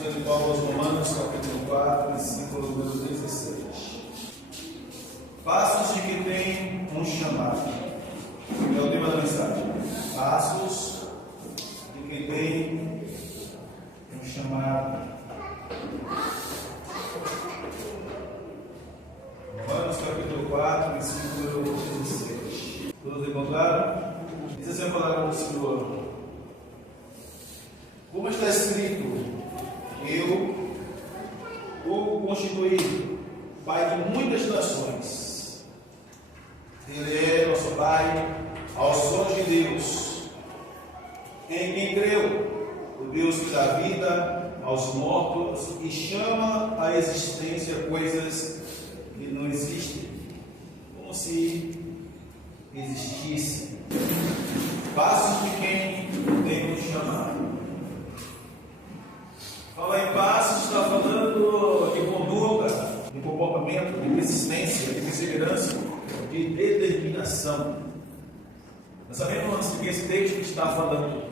Epístola de Paulo aos Romanos, capítulo 4, versículo número 16. Passos de que tem um chamado. É o tema da mensagem. Passos de que tem um chamado. Romanos, capítulo 4, versículo número 16. Todos encontraram? Diz assim a palavra do Senhor. Como está escrito, eu o constituí Pai de muitas nações. Ele é nosso Pai aos sonhos de Deus, em quem creu, o Deus que dá vida aos mortos e chama à existência coisas que não existem, como se existissem. Passos de quem tem um chamado. Falar em passos está falando de conduta, de comportamento, de persistência, de perseverança, de determinação. Nós sabemos que esse texto está falando,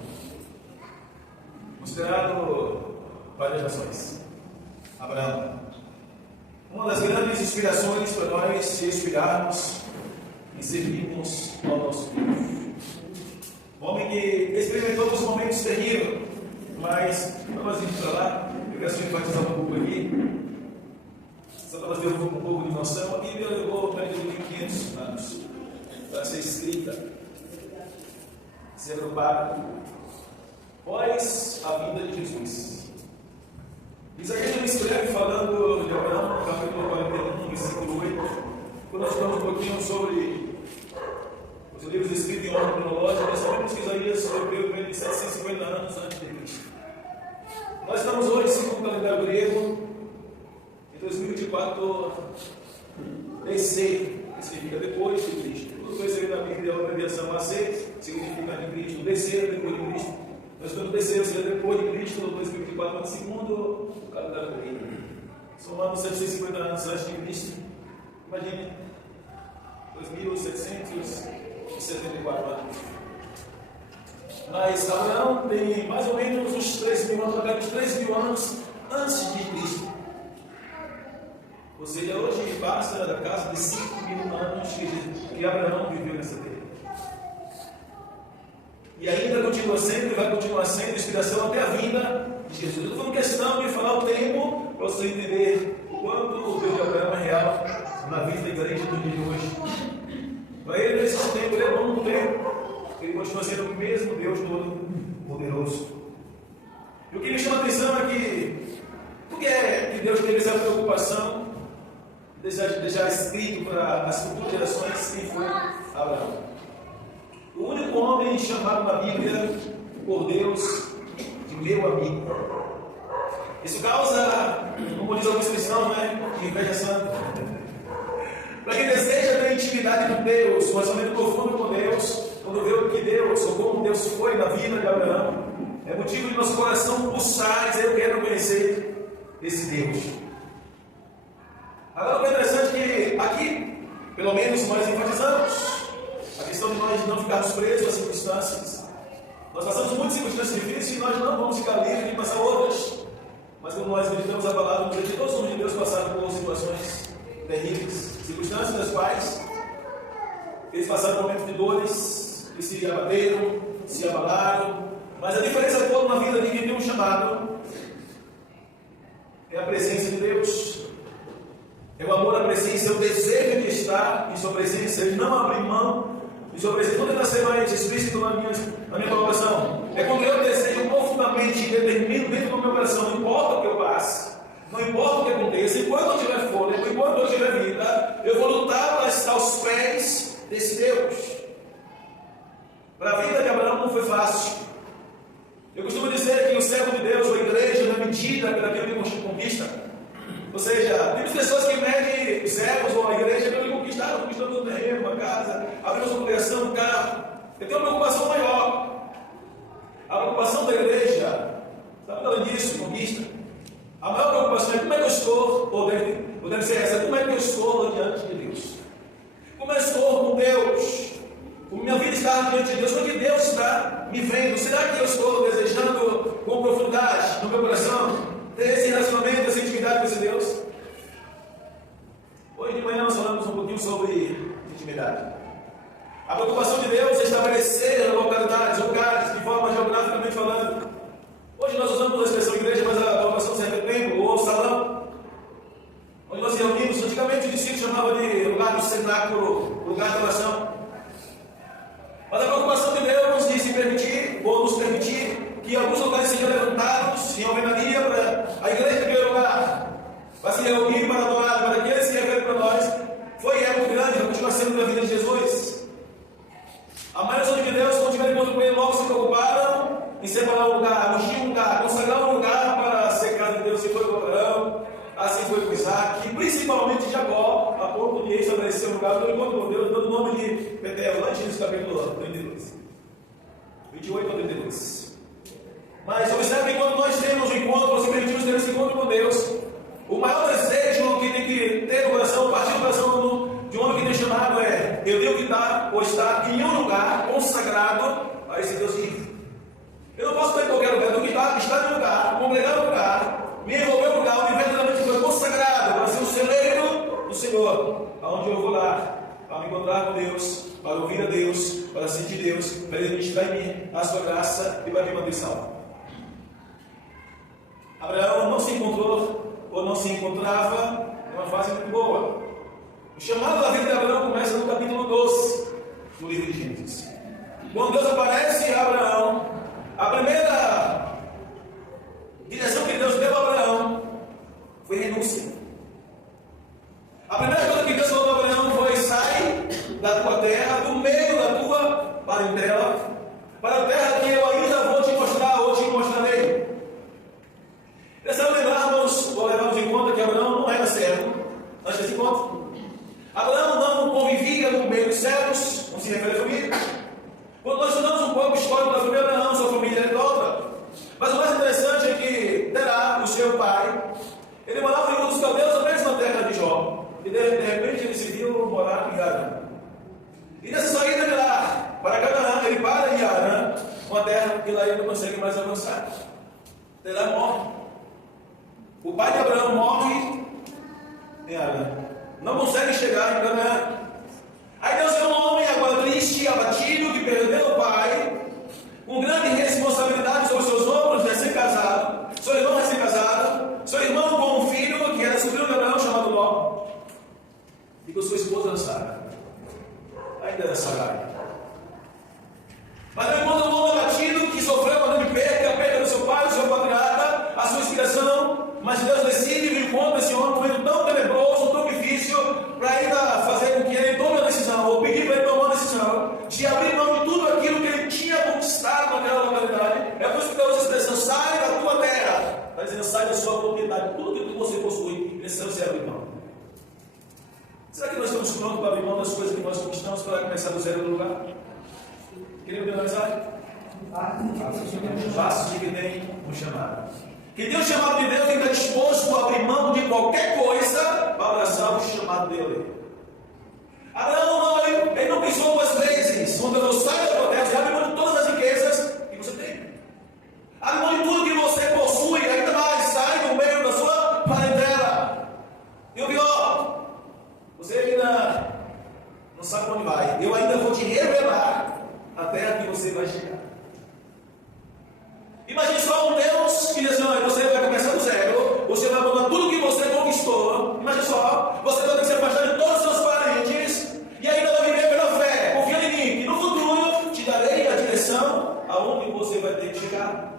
considerado várias nações. Abraão. Uma das grandes inspirações para nós se inspirarmos e servirmos ao nosso Deus. Um homem que experimentou os momentos terríveis, mas nós irmos para lá, eu quero enfatizar um pouco aqui, só para nós termos um pouco de noção. A Bíblia levou para 1500 anos para ser escrita, ser agrupada, após a vinda de Jesus. Isaías nos escreve falando de Abraão, no capítulo 41, versículo 8, quando nós falamos um pouquinho sobre os livros escritos em ordem cronológica, nós sabemos que Isaías viveu em 750 anos antes de Cristo. Nós estamos hoje, segundo o calendário grego, em 2024, DC, que significa depois de Cristo. Tudo que vai na Bíblia é uma abreviação AC, significa de Cristo, descer depois de Cristo. Nós estamos descendo, seja depois de Cristo, no 2024, segundo o calendário grego. Somamos 750 anos antes de Cristo. Imagine, 2774 anos. Mas Abraão tem mais ou menos uns 3.000 anos, 3.000 anos antes de Cristo. Ou seja, hoje passa da casa de 5.000 anos que Abraão viveu nessa terra. E ainda continua sendo e vai continuar sendo inspiração até a vinda de Jesus. Eu estou falando questão de falar o tempo para você entender o quanto o Deus de Abraão é real na vida da igreja do dia de hoje. Para ele, nesse tempo, ele é bom no tempo. Ele continua sendo o mesmo Deus todo-poderoso. E o que me chama a atenção é que, por que é que Deus teve essa preocupação de deixar escrito para as futuras gerações quem foi Abraão? O único homem chamado na Bíblia por Deus de meu amigo. Isso causa, como diz alguns cristãos, inveja santa. Para quem deseja ter intimidade com Deus, um relacionamento profundo com Deus, quando vê o que Deus, ou como Deus foi na vida de Abraão, é motivo de nosso coração pulsar e dizer: eu quero conhecer esse Deus. Agora, o que é interessante é que aqui, pelo menos, nós enfatizamos a questão de nós não ficarmos presos às circunstâncias. Nós passamos muitas circunstâncias difíceis e nós não vamos ficar livres de passar outras. Mas quando nós meditamos a palavra, que todos os homens de Deus passaram por situações terríveis, circunstâncias das quais eles passaram momentos de dores, que se abateram, se abalaram. Mas a diferença toda na vida de quem tem um chamado é a presença de Deus. É o amor à presença, é o desejo de estar em sua presença, ele não abrir mão de sua presença. Vou tentar ser mais explícito na minha colocação. É quando eu desejo profundamente e determino dentro do meu coração, não importa o que eu passe, não importa o que aconteça, enquanto eu tiver fôlego, enquanto eu tiver vida, eu vou lutar para estar aos pés desse Deus. Para a vida de Abraão não foi fácil. Eu costumo dizer que o servo de Deus, ou a igreja, não é medida pelaquilo que conquista. Ou seja, tem pessoas que medem os servos ou a igreja pelo que conquistaram, conquistando um terreno, uma casa, abrimos uma congregação, um carro. Eu tenho uma preocupação maior. A preocupação da igreja, sabe além disso, conquista. A maior preocupação é como é que eu estou, ou deve ser essa, como é que eu estou diante de Deus? Como eu estou com Deus? Como minha vida está diante de Deus? Como é que Deus está me vendo? Será que eu estou desejando com profundidade no meu coração ter sobre intimidade. A preocupação de Deus é estabelecer localidades, lugares, de forma geograficamente falando. Hoje nós usamos a expressão igreja, mas a preocupação serve templo ou salão, onde nós reunimos. Antigamente o discípulo chamava de lugar do cenáculo, lugar de oração. Mas a preocupação de Deus de se permitir, ou nos permitir, que alguns lugares sejam levantados em alvenaria para a igreja ter lugar, para se reunir, para adorar, para aqueles que referem para nós. Foi algo grande, continua sendo na vida de Jesus. A maioria de Deus, quando tiver encontro com ele, logo se preocuparam em separar um lugar, ungir um lugar, consagrar um lugar para ser casa de Deus. Assim foi com Abraão, assim foi com Isaac, e principalmente Jacó, a ponto de estabelecer um lugar do encontro com Deus, dando o nome de Betel, lá em Gênesis capítulo 32, 28 a 32. Mas observe que quando nós temos um encontro, nós permitimos ter esse encontro com Deus, o maior desejo que tem que ter no coração, partir do coração de um homem que tem chamado é: eu tenho que estar ou estar em um lugar consagrado a esse Deus vivo. Eu não posso estar em qualquer lugar, eu tenho que estar em um lugar, congregar no lugar, me envolver em um lugar onde verdadeiramente foi consagrado para ser um celeiro do Senhor, aonde eu vou lá para me encontrar com Deus, para ouvir a Deus, para sentir Deus, para Ele ministrar em mim a sua graça e para me manter salvo. Abraão não se encontrou ou não se encontrava numa fase muito boa. O chamado da vida de Abraão começa no capítulo 12 do livro de Gênesis. Quando Deus aparece a Abraão, a primeira direção que Deus deu a Abraão foi renúncia. A primeira coisa que Deus falou a Abraão foi: sai da tua terra, do meio da tua parentela, para a terra que eu ainda vou te mostrar ou te mostrarei. Precisamos lembrarmos, ou levarmos em conta que Abraão não era servo antes desse encontro. Abraão não convivia no meio dos servos, não se refere à família. Quando nós estudamos um pouco histórico da família de Abraão, sua família era idólatra. Mas o mais interessante é que Terá, o seu pai, ele morava em Ur dos Caldeus, a mesma terra de Jó. E de repente ele se viu morar em Harã. E nessa saída de lá para Canaã, ele para em Harã, uma terra que lá ele não consegue mais avançar. Terá morre. O pai de Abraão morre em Harã. Não consegue chegar em Canaã. Aí Deus é um homem agora triste, abatido, que perdeu o pai, com grande responsabilidade sobre seus ombros, recém-casado, seu irmão recém-casado, seu irmão com um filho que era sobrinho de Abraão, chamado Ló, e com sua esposa Sara. Ainda era Sarai. Mas quando um homem abatido, que sofreu uma grande perda, a perda do seu pai, do seu patriarca, a sua inspiração, mas Deus decide vir contra esse homem, um momento tão tenebroso, tão difícil, para ainda fazer com que ele tome a decisão, ou pedir para ele tomar a decisão, de abrir mão de tudo aquilo que ele tinha conquistado naquela localidade. É por isso que Deus usa a expressão: sai da tua terra. Está dizendo: sai da sua propriedade, tudo que você possui, precisamos ser abrir mão. Será que nós estamos prontos para abrir mão das coisas que nós conquistamos para começar do zero no lugar? Queria ver a mensagem? Passos de que tem um chamado. Quem tem o chamado de Deus tem que estar disposto a abrir mão de qualquer coisa para abraçar o chamado dele. Abraão não, ele não pensou duas vezes. Quando Deus sai da tua terra, abre mão de todas as riquezas que você tem. Abre mão de tudo que você possui, ainda mais, sai do meio da sua parentela. E o pior, você ainda não sabe para onde vai. Eu ainda vou te revelar a terra que você vai chegar. Imagine só um Deus que diz: não, você vai começar do zero, você vai abandonar tudo que você conquistou. Imagine só, você vai ter que se afastar de todos os seus parentes e ainda vai viver pela fé, confiando em mim, que no futuro te darei a direção aonde você vai ter que chegar.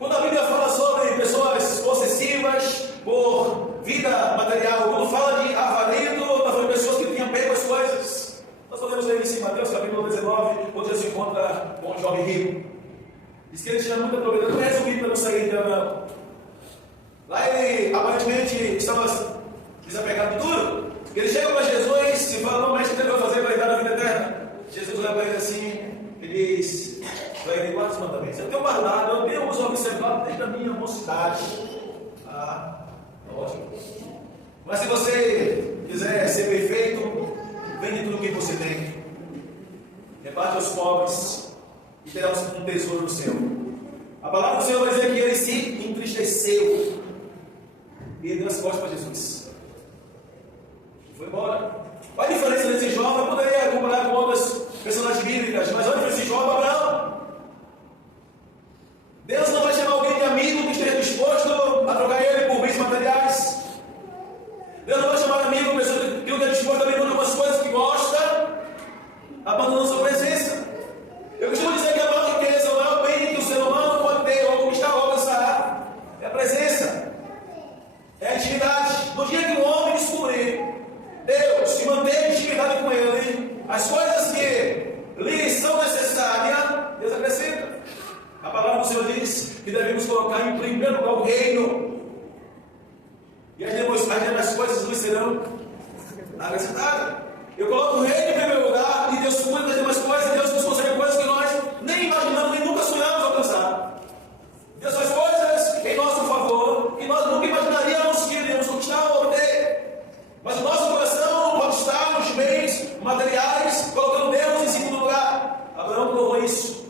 Quando a Bíblia fala sobre pessoas possessivas por vida material, quando fala de avarido, está falando de pessoas que tinham apego às coisas. Nós podemos ver isso em Mateus capítulo 19, onde Jesus se encontra com um jovem rico. Diz que ele tinha muita propriedade, não é resumido para não sair de Abraão. Lá ele aparentemente estava desapegado de tudo. Ele chega para Jesus e fala: não, mestre, o que ele vai fazer para ele dar a vida eterna? Jesus olha para ele assim e diz para ele: quantos mandamentos? Eu tenho guardado, eu tenho os observado desde a minha mocidade. Ótimo. Mas se você quiser ser perfeito, vende tudo o que você tem, reparte aos pobres e terás um tesouro no céu. A palavra do Senhor vai dizer que ele se entristeceu e ele deu as costas para Jesus. foi embora. Qual a diferença desse jovem? Eu poderia comparar com outras personagens bíblicas, mas olha para esse jovem Abraão. Deus não vai chamar alguém de amigo que esteja disposto a trocar ele por bens materiais. Deus não vai chamar de amigo uma pessoa que não esteja disposto a abrir mão de algumas coisas que gosta, abandonando sua presença. Eu costumo dizer que a maior riqueza, o maior bem que o ser humano pode ter ou conquistar ou alcançar é a presença, é a intimidade. No dia que o homem descobrir Deus e manter intimidade com Ele, as coisas que lhe são necessárias, Deus acrescenta. A palavra do Senhor diz que devemos colocar em primeiro lugar o reino, e as demais coisas nos serão acrescentadas. Eu coloco o reino em primeiro lugar, e Deus cuida das demais coisas. Deus nos concede coisas que nós nem imaginamos, nem nunca sonhamos alcançar. Deus faz coisas em nosso favor que nós nunca imaginaríamos que iríamos conquistar ou obter. Mas o nosso coração não pode estar nos bens materiais, colocando Deus em segundo lugar. Abraão provou isso.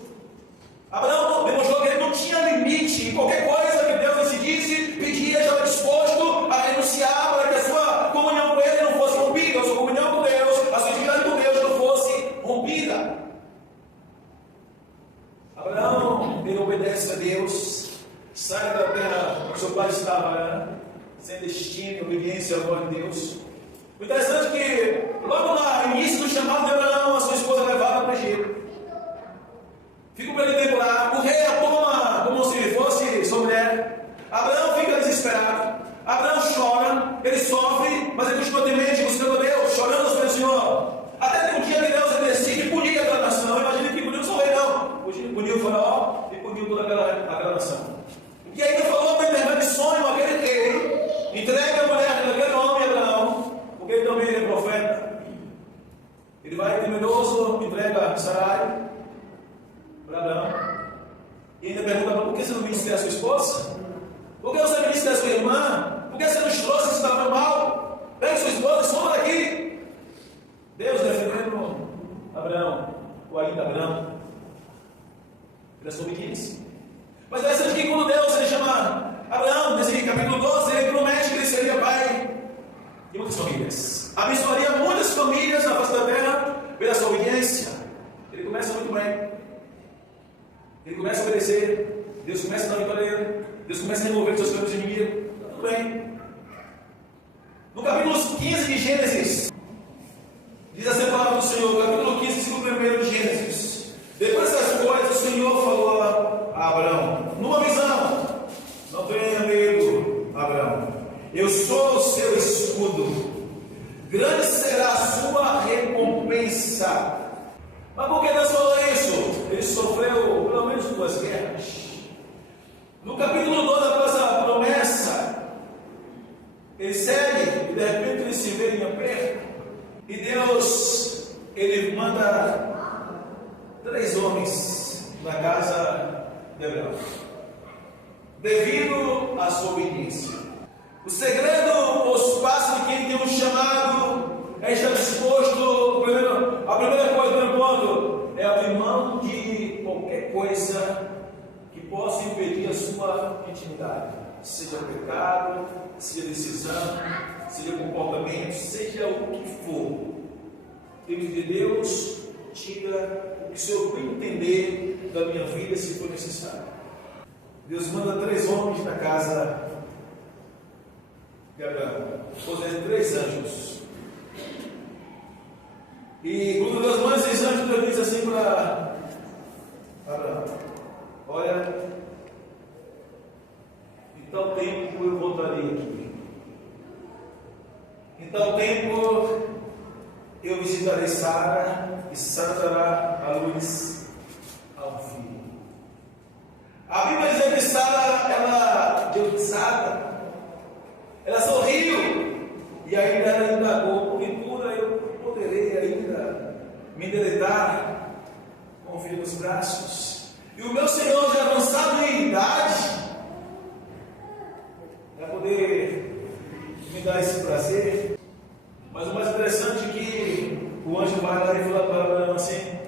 Abraão demonstrou que ele não tinha limite em qualquer coisa que Deus decidisse, pedia, estava disposto a renunciar para que a sua comunhão com Ele não fosse rompida, a sua comunhão com Deus, a sua intimidade com Deus não fosse rompida. Abraão, ele obedece a Deus, sai da terra que seu pai estava, sem destino e obediência à voz de Deus. O interessante é que, logo no início do chamado de Abraão, a sua esposa é levada para o Egito. Fica por ele tempo lá, o rei a toma como se fosse sua mulher. Abraão fica desesperado. Abraão chora, ele sofre, mas ele continua temente, buscando a Deus, chorando ao Senhor. Até que um dia que Deus decide punir aquela nação. Imagina que puniu só o rei, não. Puniu o faraó e puniu toda aquela nação. E ainda falou para intermédio de sonho aquele rei, entrega a mulher daquele homem, Abraão, porque ele também é profeta. Ele vai temeroso, entrega Sarai para Abraão, e ainda pergunta: por que você não me disse que é a sua esposa? Por que você me disse que é a sua irmã? Por que você nos trouxe esse tamanho mal? Pega sua esposa e soma daqui. Deus defendendo Abraão, ou ainda Abraão, pela sua obediência. Mas é interessante que quando Deus ele chama Abraão, nesse capítulo 12, ele promete que ele seria pai de muitas famílias, abençoaria muitas famílias na face da terra pela sua obediência. Ele começa muito bem. Ele começa a obedecer, Deus começa a dar vitória a ele, Deus começa a remover os seus campos inimigos, está tudo bem. No capítulo 15 de Gênesis, diz assim a palavra do Senhor, capítulo 15, versículo 1 de Gênesis. Depois dessas coisas, o Senhor falou a Abraão, numa visão: não tenha medo, Abraão, eu sou o seu escudo, grande será a sua recompensa. Mas por que Deus falou isso? Ele sofreu pelo menos 2 guerras. No capítulo 12, após a promessa, ele segue e de repente ele se vê em aperto. E Deus, ele manda 3 homens na casa de Abraão, devido à sua obediência. O segredo, ou os passos de quem tem um chamado, é estar disposto. A primeira coisa, o primeiro ponto, é abrir mão de qualquer coisa que possa impedir a sua intimidade, seja pecado, seja decisão, seja comportamento, seja o que for. Filho de Deus, tira o que o Senhor bem entender da minha vida, se for necessário. Deus manda 3 homens na casa de Abraão, ou seja, 3 anjos. E quando Deus manda esses anjos, Deus diz assim para Abraão: olha, em tal tempo eu voltarei aqui, em tal tempo eu visitarei Sara, e Sara dará a luz ao filho. A Bíblia diz que Sara, ela deu risada, ela sorriu, e ainda ela indagou: porventura eu poderei ainda me deleitar com o filho nos braços? E o meu Senhor, já avançado em idade, vai poder me dar esse prazer. Mas o mais interessante é que o anjo vai lá e fala para Abraão assim: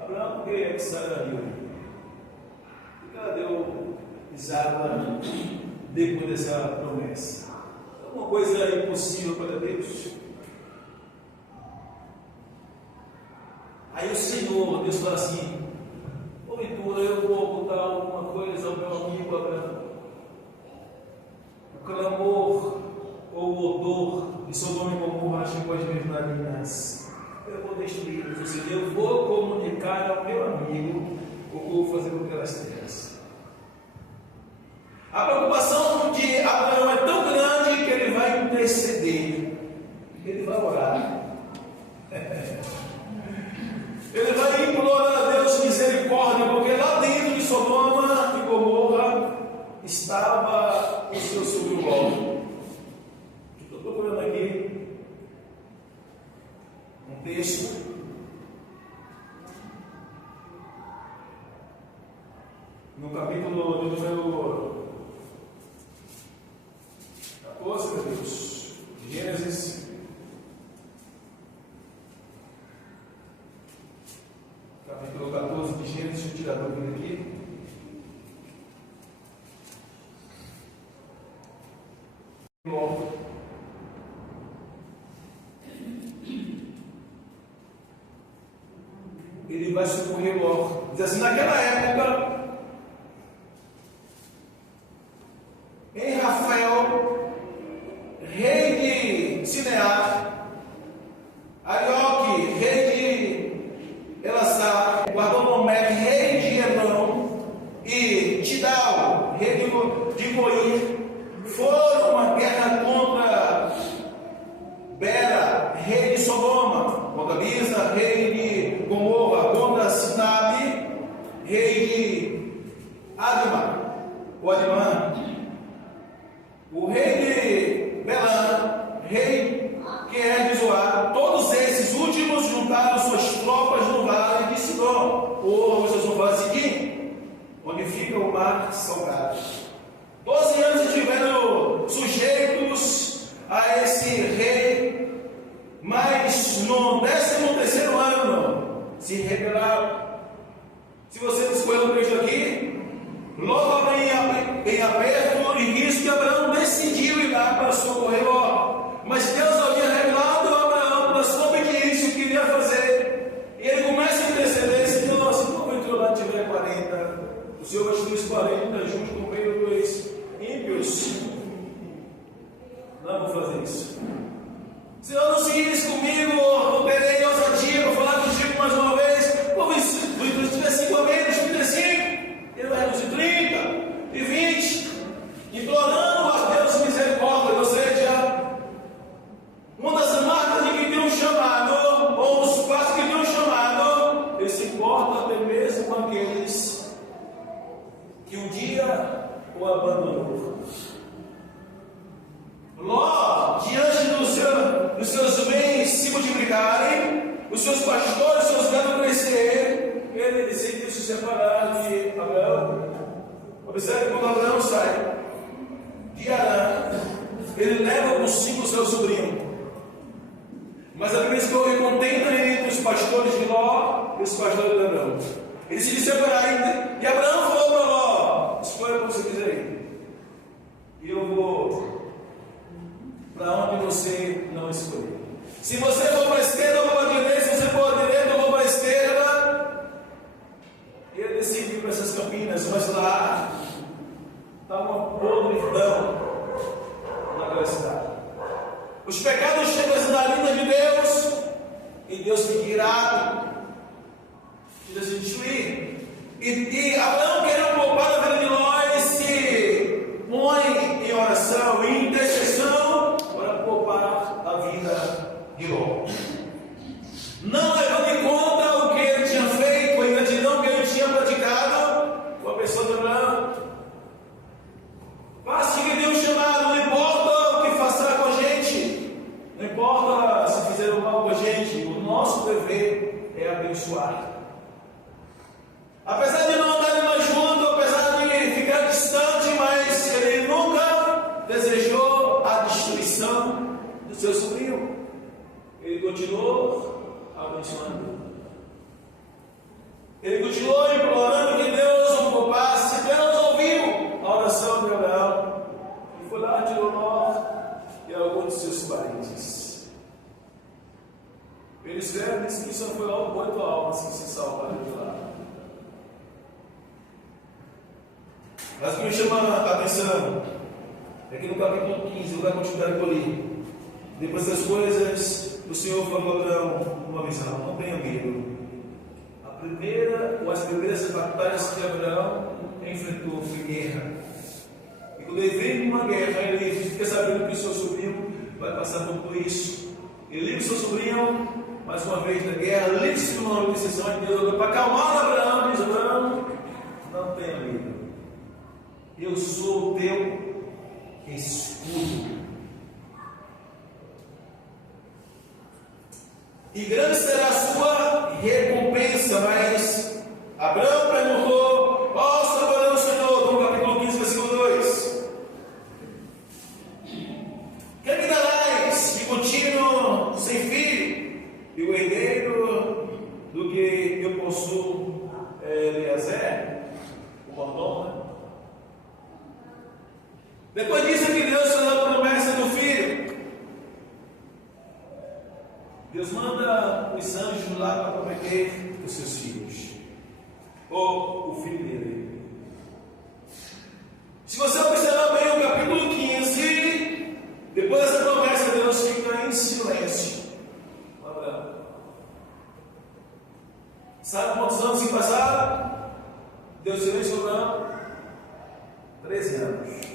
Abraão, por que Sara riu? Porque ela deu risada depois dessa promessa. É uma coisa impossível para Deus. Aí o Senhor, Deus fala assim: porventura eu vou botar alguma coisa ao meu amigo Abraão. O clamor ou o odor de Sodoma e Gomorra chegou às minhas narinas. Eu vou destruí-los, ou seja, eu vou comunicar ao meu amigo o que eu vou fazer com aquelas terras. A preocupação de Abraão é tão grande que ele vai interceder, ele vai orar, ele vai implorar a Deus misericórdia, porque lá dentro de Sodoma e Gomorra estava o seu sobrinho Ló. Estou procurando aqui um texto no capítulo número 14, meu Deus, Gênesis, capítulo 14 de Gênesis. Deixa eu tirar a dúvida aqui. Ele vai socorrer Ló. Diz assim: naquela época, em Rafael, rei de Sinear, Arioque, rei de Elassar, Guardonomé, rei de Hebron, e Tidal, rei de Moir, foram uma guerra contra Bera, rei de Sodoma, contra Bisa, rei de Gomorra, contra Sinabe, rei de Admã, o rei de Belã, rei que é de Zoar. Todos esses últimos juntaram suas tropas no vale de Sidom, ou vocês vão falar assim, onde fica o mar salgado. 12 anos estiveram sujeitos a esse rei, mas no 13º ano se rebelaram. Se você escolher o trecho aqui, logo em aperto e risco, que Abraão decidiu ir lá para socorrer Ló. Mas Deus havia revelado a Abraão da sua obediência o que iria fazer. E ele começa a interceder: Senhor, se porventura lá tiver 40, o Senhor vai destruir os 40 junto com o meio dos ímpios. Não vou fazer isso. Se eu não seguires comigo, não terei ousadia para falar contigo mais uma vez. Se tiver 5 a menos, 35, ele vai reduzir 30 e 20, implorando a Deus misericórdia. Ou seja, uma das marcas de que tem um chamado, ou os passos que tem um chamado, ele se importa até mesmo com aqueles que um dia o abandonou. Ló, diante dos seus bens se multiplicarem, os seus pastores, os seus gados crescerem, ele decidiu se separar de Abraão. Observe, quando Abraão sai de Arã, ele leva consigo o seu sobrinho. Mas a Bíblia diz que houve contenda entre os pastores de Ló e os pastores de Abraão. Eles se separaram, e Abraão falou para Ló: escolha como você quiser ir, e eu vou para onde você não escolher. Se você for para a esquerda, eu vou para a direita. Se você for para a direita, eu vou para a esquerda. E ele decide ir para essas campinas, mas lá está uma podridão naquela cidade. Os pecados chegam às narinas de Deus, e Deus fica irado de destituir. E Abraão, querendo poupar a vida de Ló, ele se põe em oração, em intercessão, para poupar a vida de Ló. Não levando em conta o que ele tinha feito, a ingratidão que ele tinha praticado com a pessoa de Abraão. Basta que Deus chamado, não importa o que façam com a gente, não importa se fizeram mal com a gente, o nosso dever é abençoar. Apesar de não andarem mais juntos, apesar de ficar distante, mas ele nunca desejou a destruição do seu sobrinho. Ele continuou abençoando. Ele continuou implorando que Deus o poupasse. Deus ouviu a oração de Abraão e foi lá, tirou Ló e alguns de seus parentes. Ele escreve, diz que isso foi 8 almas que se salvaram de lá. Mas o que me chama a atenção é que no capítulo 15, eu vou dar continuidade por ali. Depois das coisas, o Senhor falou a Abraão uma visão: não tenha medo. As primeiras batalhas que Abraão enfrentou foi guerra. E quando ele veio numa guerra, ele fica sabendo que o seu sobrinho vai passar por tudo isso. Ele liga o seu sobrinho, mais uma vez na guerra, liga-se numa decisão de Deus para acalmar Abraão. Diz: Abraão, não tenha medo. Eu sou o teu escudo. E grande será a sua recompensa. Mas Abraão perguntou: posso trabalhar no Senhor? No capítulo 15, versículo 2: que me darás de contínuo sem filho? E o herdeiro do que eu possuo é Eliezer, o mordomo, né? Depois disso que Deus fez a promessa do filho. Deus manda os anjos lá para prometer os seus filhos, ou o filho dele. Se você observar bem o capítulo 15, depois dessa promessa, Deus fica em silêncio. Sabe quantos anos se passaram? Deus silenciou Abraão? 13 anos.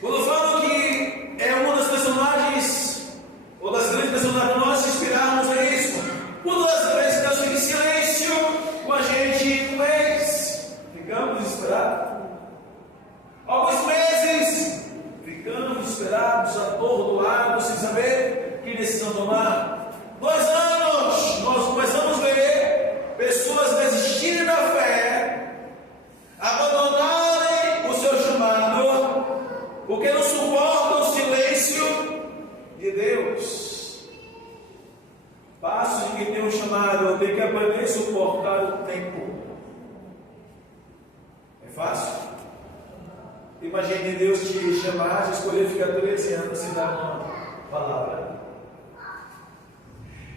Quando falam que é uma das personagens, ou das grandes personagens que nós inspirarmos, é isso. Quando às vezes Deus fica em silêncio com a gente, um mês, ficamos desesperados. Alguns meses, ficamos desesperados, atordoados, sem saber que decisão tomar. 2 anos, nós começamos a ver pessoas desistirem da fé, abandonarem o seu chamado, porque não suportam o silêncio de Deus. Passo de quem tem um chamado, tem que aprender a suportar o tempo. É fácil? Imagine Deus te chamar, te escolher ficar 13 anos sem dar uma palavra.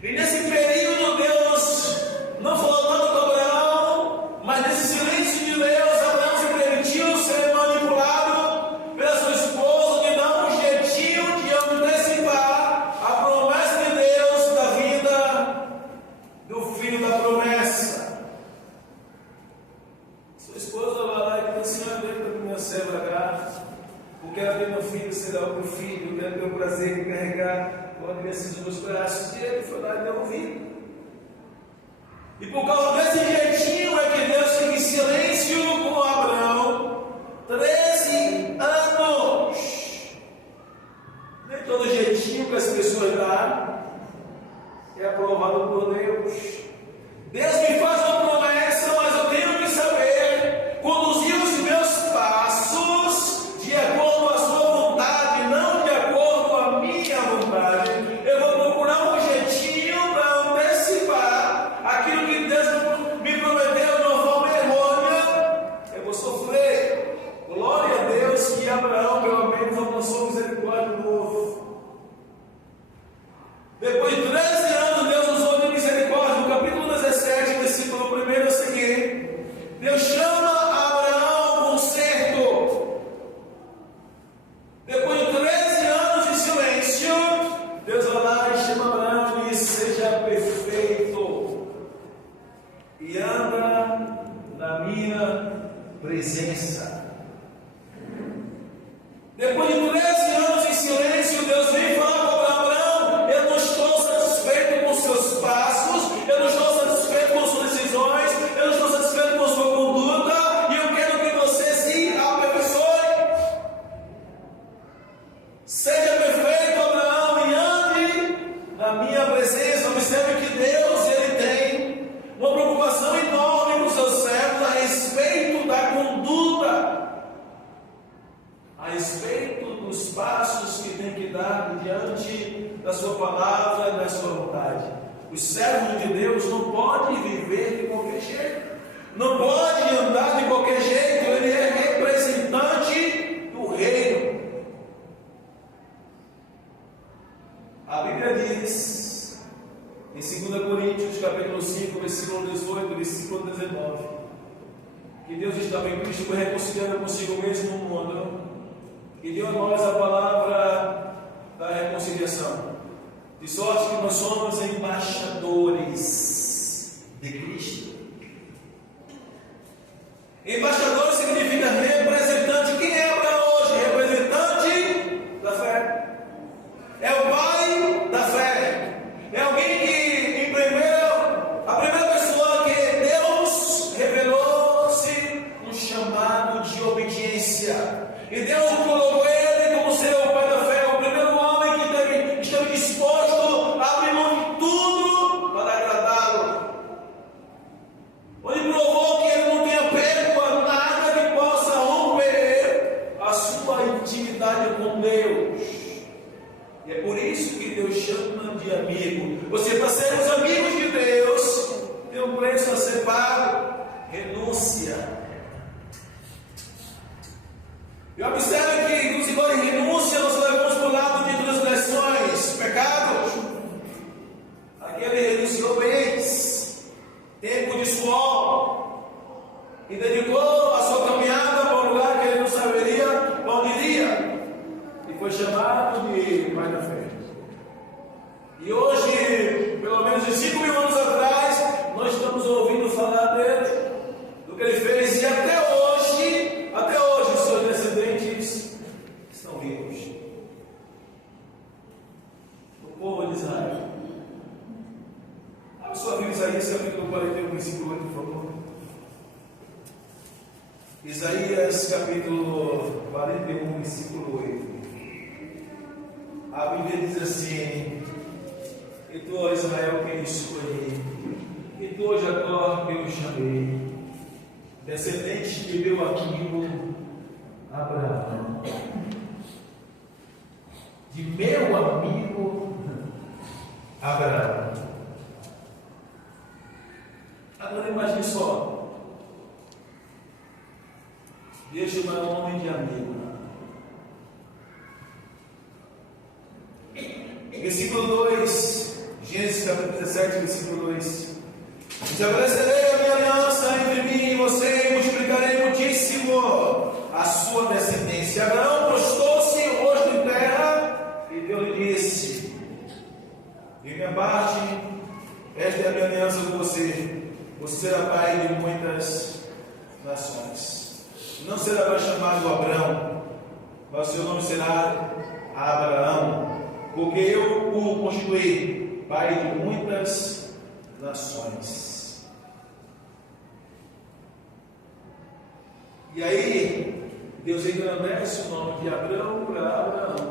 E nesse período Deus não falou nada com Abraão, mas nesse silêncio de Deus, Abraão se permitiu ser manipulado pela sua esposa, de dar um jeitinho de antecipar a promessa de Deus da vida do filho da promessa. Sua esposa vai lá e diz: Senhor, vem para minha serva cá, porque ela tem meu filho, será o meu filho, eu quero ter o prazer de carregar quando ele assistiu nos braços dele, foi lá e deu ouvido. E por causa desse jeitinho é que Deus fica em silêncio com Abraão 13 anos. Nem todo jeitinho que as pessoas dão é aprovado por Deus. Deus me faz uma promessa, mas eu tenho que saber conduzir os meus passos de acordo com a sua vontade, não de acordo com a minha vontade. Eu vou procurar um jeitinho para antecipar aquilo que Deus me prometeu de uma forma errônea. Eu vou sofrer. Glória a Deus que Abraão, pelo menos, alcançou misericórdia de novo. Depois de 13 anos, Deus usou de misericórdia. No capítulo 17, versículo 1 a seguir, Deus chama Abraão ao conserto. Depois de 13 anos de silêncio, Deus vai lá e chama Abraão e diz: seja perfeito e anda na minha presença. Depois de 13 anos em silêncio, Deus vem falar para Abraão: eu não estou satisfeito com seus passos, eu não estou satisfeito com suas decisões, eu não estou satisfeito com sua conduta, e eu quero que você se aperfeiçoe. Seja perfeito, Abraão, e ande na minha presença. Observe que Deus, ele tem uma preocupação enorme com os seus servos a respeito da conduta, a respeito dos passos que tem que dar diante da sua palavra e da sua vontade. Os servos de Deus não podem viver de qualquer jeito, não pode andar de qualquer jeito. Ele é representante do reino. A Bíblia diz versículo 18, versículo 19. Que Deus estava em Cristo reconciliando consigo mesmo no mundo, e deu a nós a palavra da reconciliação, de sorte que nós somos embaixadores de Cristo. Embaixador significa representante. Quem é Abraão hoje? Representante da fé. É o pai da fé. É alguém que, a primeira pessoa que Deus revelou-se um chamado de obediência. E Deus colocou ele como ser o pai da fé, o primeiro homem que esteve disposto a abrir mão de tudo para agradá-lo. Onde provou que ele não tem apego a nada que possa romper a sua intimidade com Deus. E é por isso que Deus chama de amigo. Você, para sermos amigos de Deus, tem um preço a ser pago: renúncia. E observe que, inclusive, em renúncia, nós levamos para o lado de transgressões, pecados. Aqui ele renunciou bens, tempo de suor, e dedicou a sua caminhada para um lugar que ele não saberia para onde iria, e foi chamado de pai da fé. E hoje, pelo menos de 5.000 anos atrás, nós estamos ouvindo falar dele, do que ele fez, e até hoje, os seus descendentes estão vivos. O povo de Israel. A sua Bíblia, Isaías capítulo 41, versículo 8, por favor. Isaías capítulo 41, versículo 8. A Bíblia diz assim: e tu, ó Israel, quem escolhi, e tu, ó Jacó, quem eu chamei, descendente de meu amigo Abraão, de meu amigo Abraão. Agora imagine só, Deus chama um homem de amigo. Versículo 2, Gênesis capítulo 17, versículo 2: estabelecerei a minha aliança entre mim e você, e multiplicarei muitíssimo a sua descendência. Abraão prostou-se o rosto em terra, e Deus lhe disse: de minha parte, esta é a minha aliança com você. Você será pai de muitas nações. Não será mais chamado Abrão, mas seu nome será Abraão, porque eu o constituí pai de muitas nações. E aí, Deus engrandece o nome de Abrão para Abraão.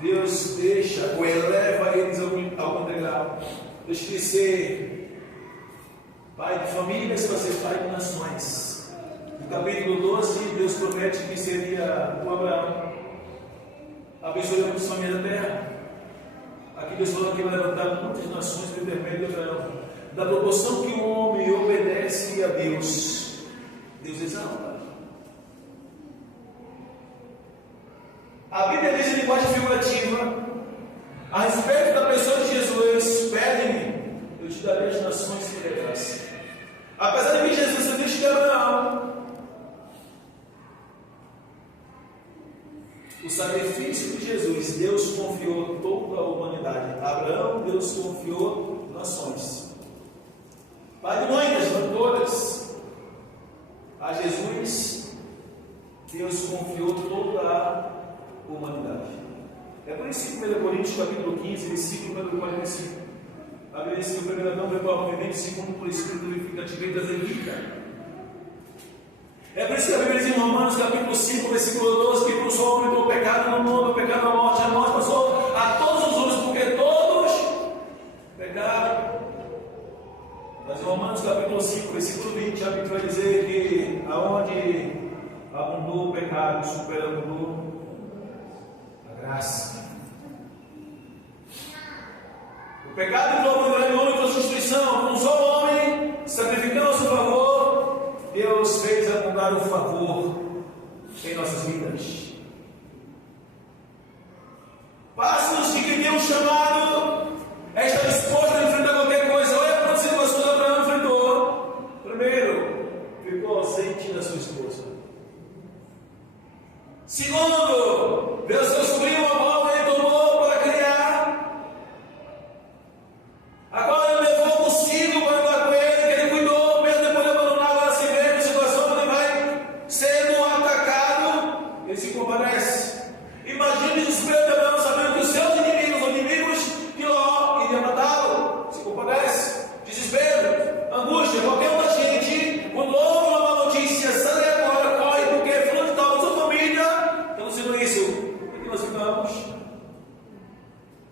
Deus deixa ou eleva eles a algum degrau. Deixa de ser pai de famílias para ser pai de nações. No capítulo 12, Deus promete que seria o Abraão abençoando as famílias da terra. Aqui Deus falou que vai levantar muitas nações por intermédio de Abraão. Da proporção que o homem obedece a Deus, Deus exalta. A Bíblia diz em linguagem figurativa a respeito da pessoa de Jesus: pede-me, eu te darei as nações que herdasse. Apesar de que Jesus é descendente de Abraão, o sacrifício de Jesus, Deus confiou toda a humanidade. Abraão, Deus confiou nações. Pai de muitas, não todas. A Jesus, Deus confiou toda a humanidade. É por isso que 1 Coríntios capítulo 15, versículo número 45, a Bíblia diz que o primeiro não veio para o movimento, segundo por Espírito vivificativo e trazer vida. É por isso que a Bíblia diz em Romanos capítulo 5, versículo 12, que por um só homem entrou o pecado no mundo, o pecado da morte, a morte passou a todos os homens, porque todos pecaram. Mas em Romanos capítulo 5, versículo 20, a Bíblia vai dizer que aonde abundou o pecado, superabundou a graça. O pecado entrou no grande homem com substituição, com um só homem sacrificando a seu favor. Deus fez abundar o favor em nossas vidas. Passa-nos que quem tem um chamado está disposto a enfrentar qualquer coisa. Olha a situação que Abraão enfrentou. Segundo, Deus construiu uma bola e tomou para criar, a qual ele levou consigo para andar com ele, que ele cuidou, mesmo depois de abandonar, ela se vê na situação onde ele vai sendo atacado, ele se compadece. Imagine o desespero de Abraão, sabendo que os seus inimigos, os inimigos de Ló, iriam matá-lo. Se compadece, desespero, angústia. Qualquer uma da gente, quando ouve uma má notícia, sai agora, corre, porque fulano de tal, sua família, estamos sendo isso. Por que nós ficamos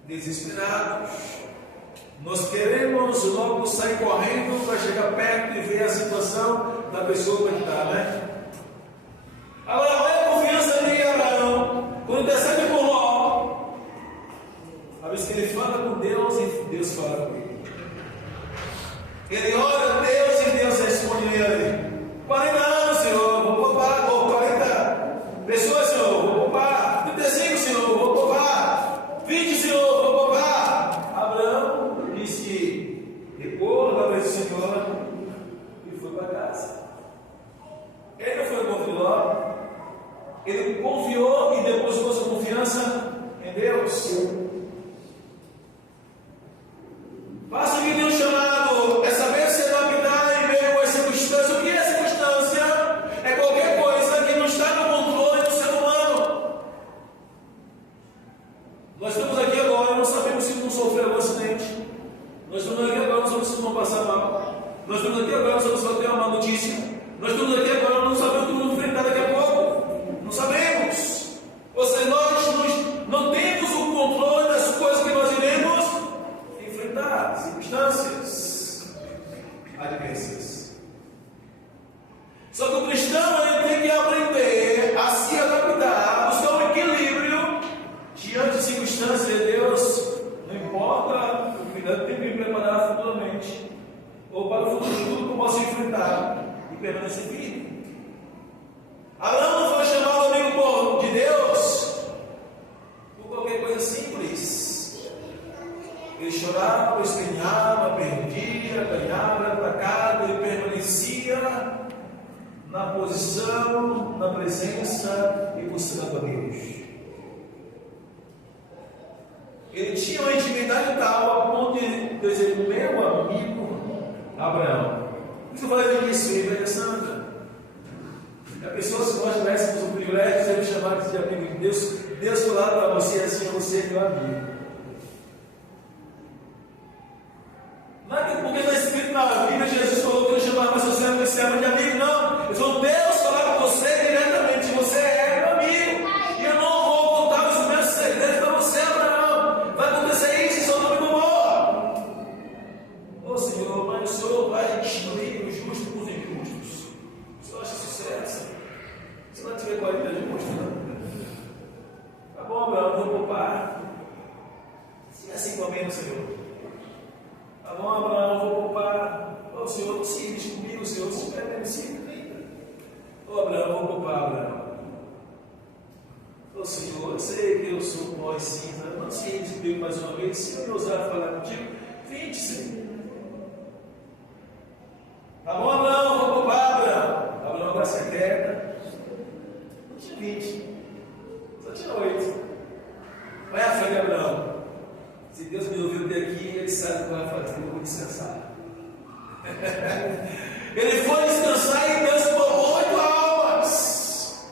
desesperados? Nós queremos logo sair correndo para chegar perto e ver a situação da pessoa que está, né? Agora, olha a confiança de Abraão, quando intercede por Ló. A vez que ele fala com Deus e Deus fala com ele. Ele ora a Deus e Deus responde a ele: 40 anos, Senhor, vou poupar. 40 pessoas, Senhor, vou poupar. 35, Senhor, vou poupar. 20, Senhor, vou poupar. Abraão disse que recuou na presença do Senhor e foi para casa. Ele não foi confiou. Ele confiou e depositou sua confiança em Deus. Faça o que Deus chamado é saber se adaptar em meio às circunstâncias. O que é circunstância? É qualquer coisa que não está no controle do ser humano. Nós estamos aqui agora, não sabemos se não sofreu um acidente. Nós estamos aqui agora, não sabemos se não passar mal. Nós estamos aqui agora, não sabemos se vai ter uma má notícia. Nós estamos aqui agora, não sabemos o que vamos enfrentar daqui a pouco. Não sabemos. Ou seja, nós não temos o controle das coisas que nós iremos enfrentar, circunstâncias adversas. Só que o cristão ele tem que aprender a se adaptar, a buscar um equilíbrio diante de circunstâncias de Deus. Não importa o que Deus tem que me preparar futuramente, ou para o futuro, tudo que eu posso enfrentar e permanecer firme. Abraão não foi chamado amigo de Deus por qualquer coisa simples. Ele chorava, esperneava, perdia, ganhava, era atacado, ele permanecia na posição, na presença e buscando a Deus. Ele tinha uma intimidade tal a ponto de dizer: meu amigo Abraão. Por isso eu falei no início, Igreja Santa. A pessoa, se nós tivéssemos o privilégio de ser chamados de amigo de Deus, Deus falar para você assim: você é meu amigo. Não é porque está escrito na Bíblia, Jesus falou que ele chamava mais você não servo de amigo, não. Ele falou: Deus falar com você diretamente: você é meu amigo. E eu não vou contar os meus segredos para você, Abraão. Vai acontecer isso, seu nome não morra. Ô Senhor, mas o Senhor vai destruir os justos com os injustos. O Senhor acha sucesso? Se não tiver 40 justos, não. Tá bom, Abraão, vou poupar. Se é assim comigo, Senhor. Tá bom, Abraão, vou poupar. Ô Senhor, não se irrite comigo, Senhor. Se tiver menos 30. Ô Abraão, vou poupar, Abraão. Ô Senhor, eu sei que eu sou pó e cinza. Não se irrite comigo mais uma vez. Se eu me ousar falar contigo, 20, Senhor. Tá bom, Abraão, vou poupar, Abraão. Abraão vai ser quieta. Não tinha 20. Só tinha 8. Vai à frente, Abraão. Se Deus me ouviu até aqui, Ele sabe o que vai fazer. Eu vou descansar. Ele foi descansar e Deus formou 8 almas.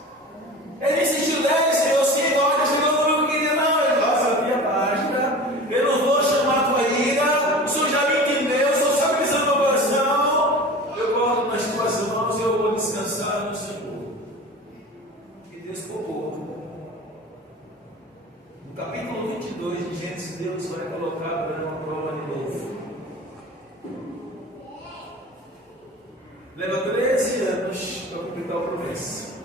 Ele insistiu 10, Senhor, 5 horas, chegou no meu querido, não. Ele falou: minha basta. Eu não vou chamar tua ira. O Senhor já me entendeu. O Senhor sabe que no meu coração. Eu coloco nas tuas mãos e eu vou descansar no Senhor. E Deus poupou. No capítulo 22 de Gênesis, Deus vai colocar Abraão uma prova de novo. Leva 13 anos para completar a promessa.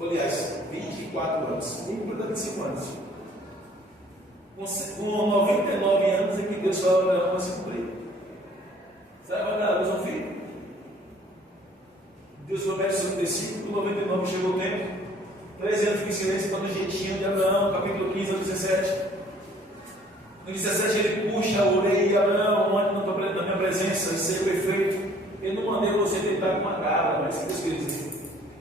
Aliás, 24 anos. Completar 25 anos. Com 99 anos é que Deus fala para Abraão: vai se cumprir. Sabe, vai dar a luz a um filho. Deus promete 55, com 99 chegou o tempo. 13 anos de silêncio quando o jeitinho de Abraão, capítulo 15 ao 17. No 17 ele puxa a orelha de Abraão: ande na minha presença e seja perfeito. Eu não mandei você tentar com uma cabra, mas que Deus quer dizer.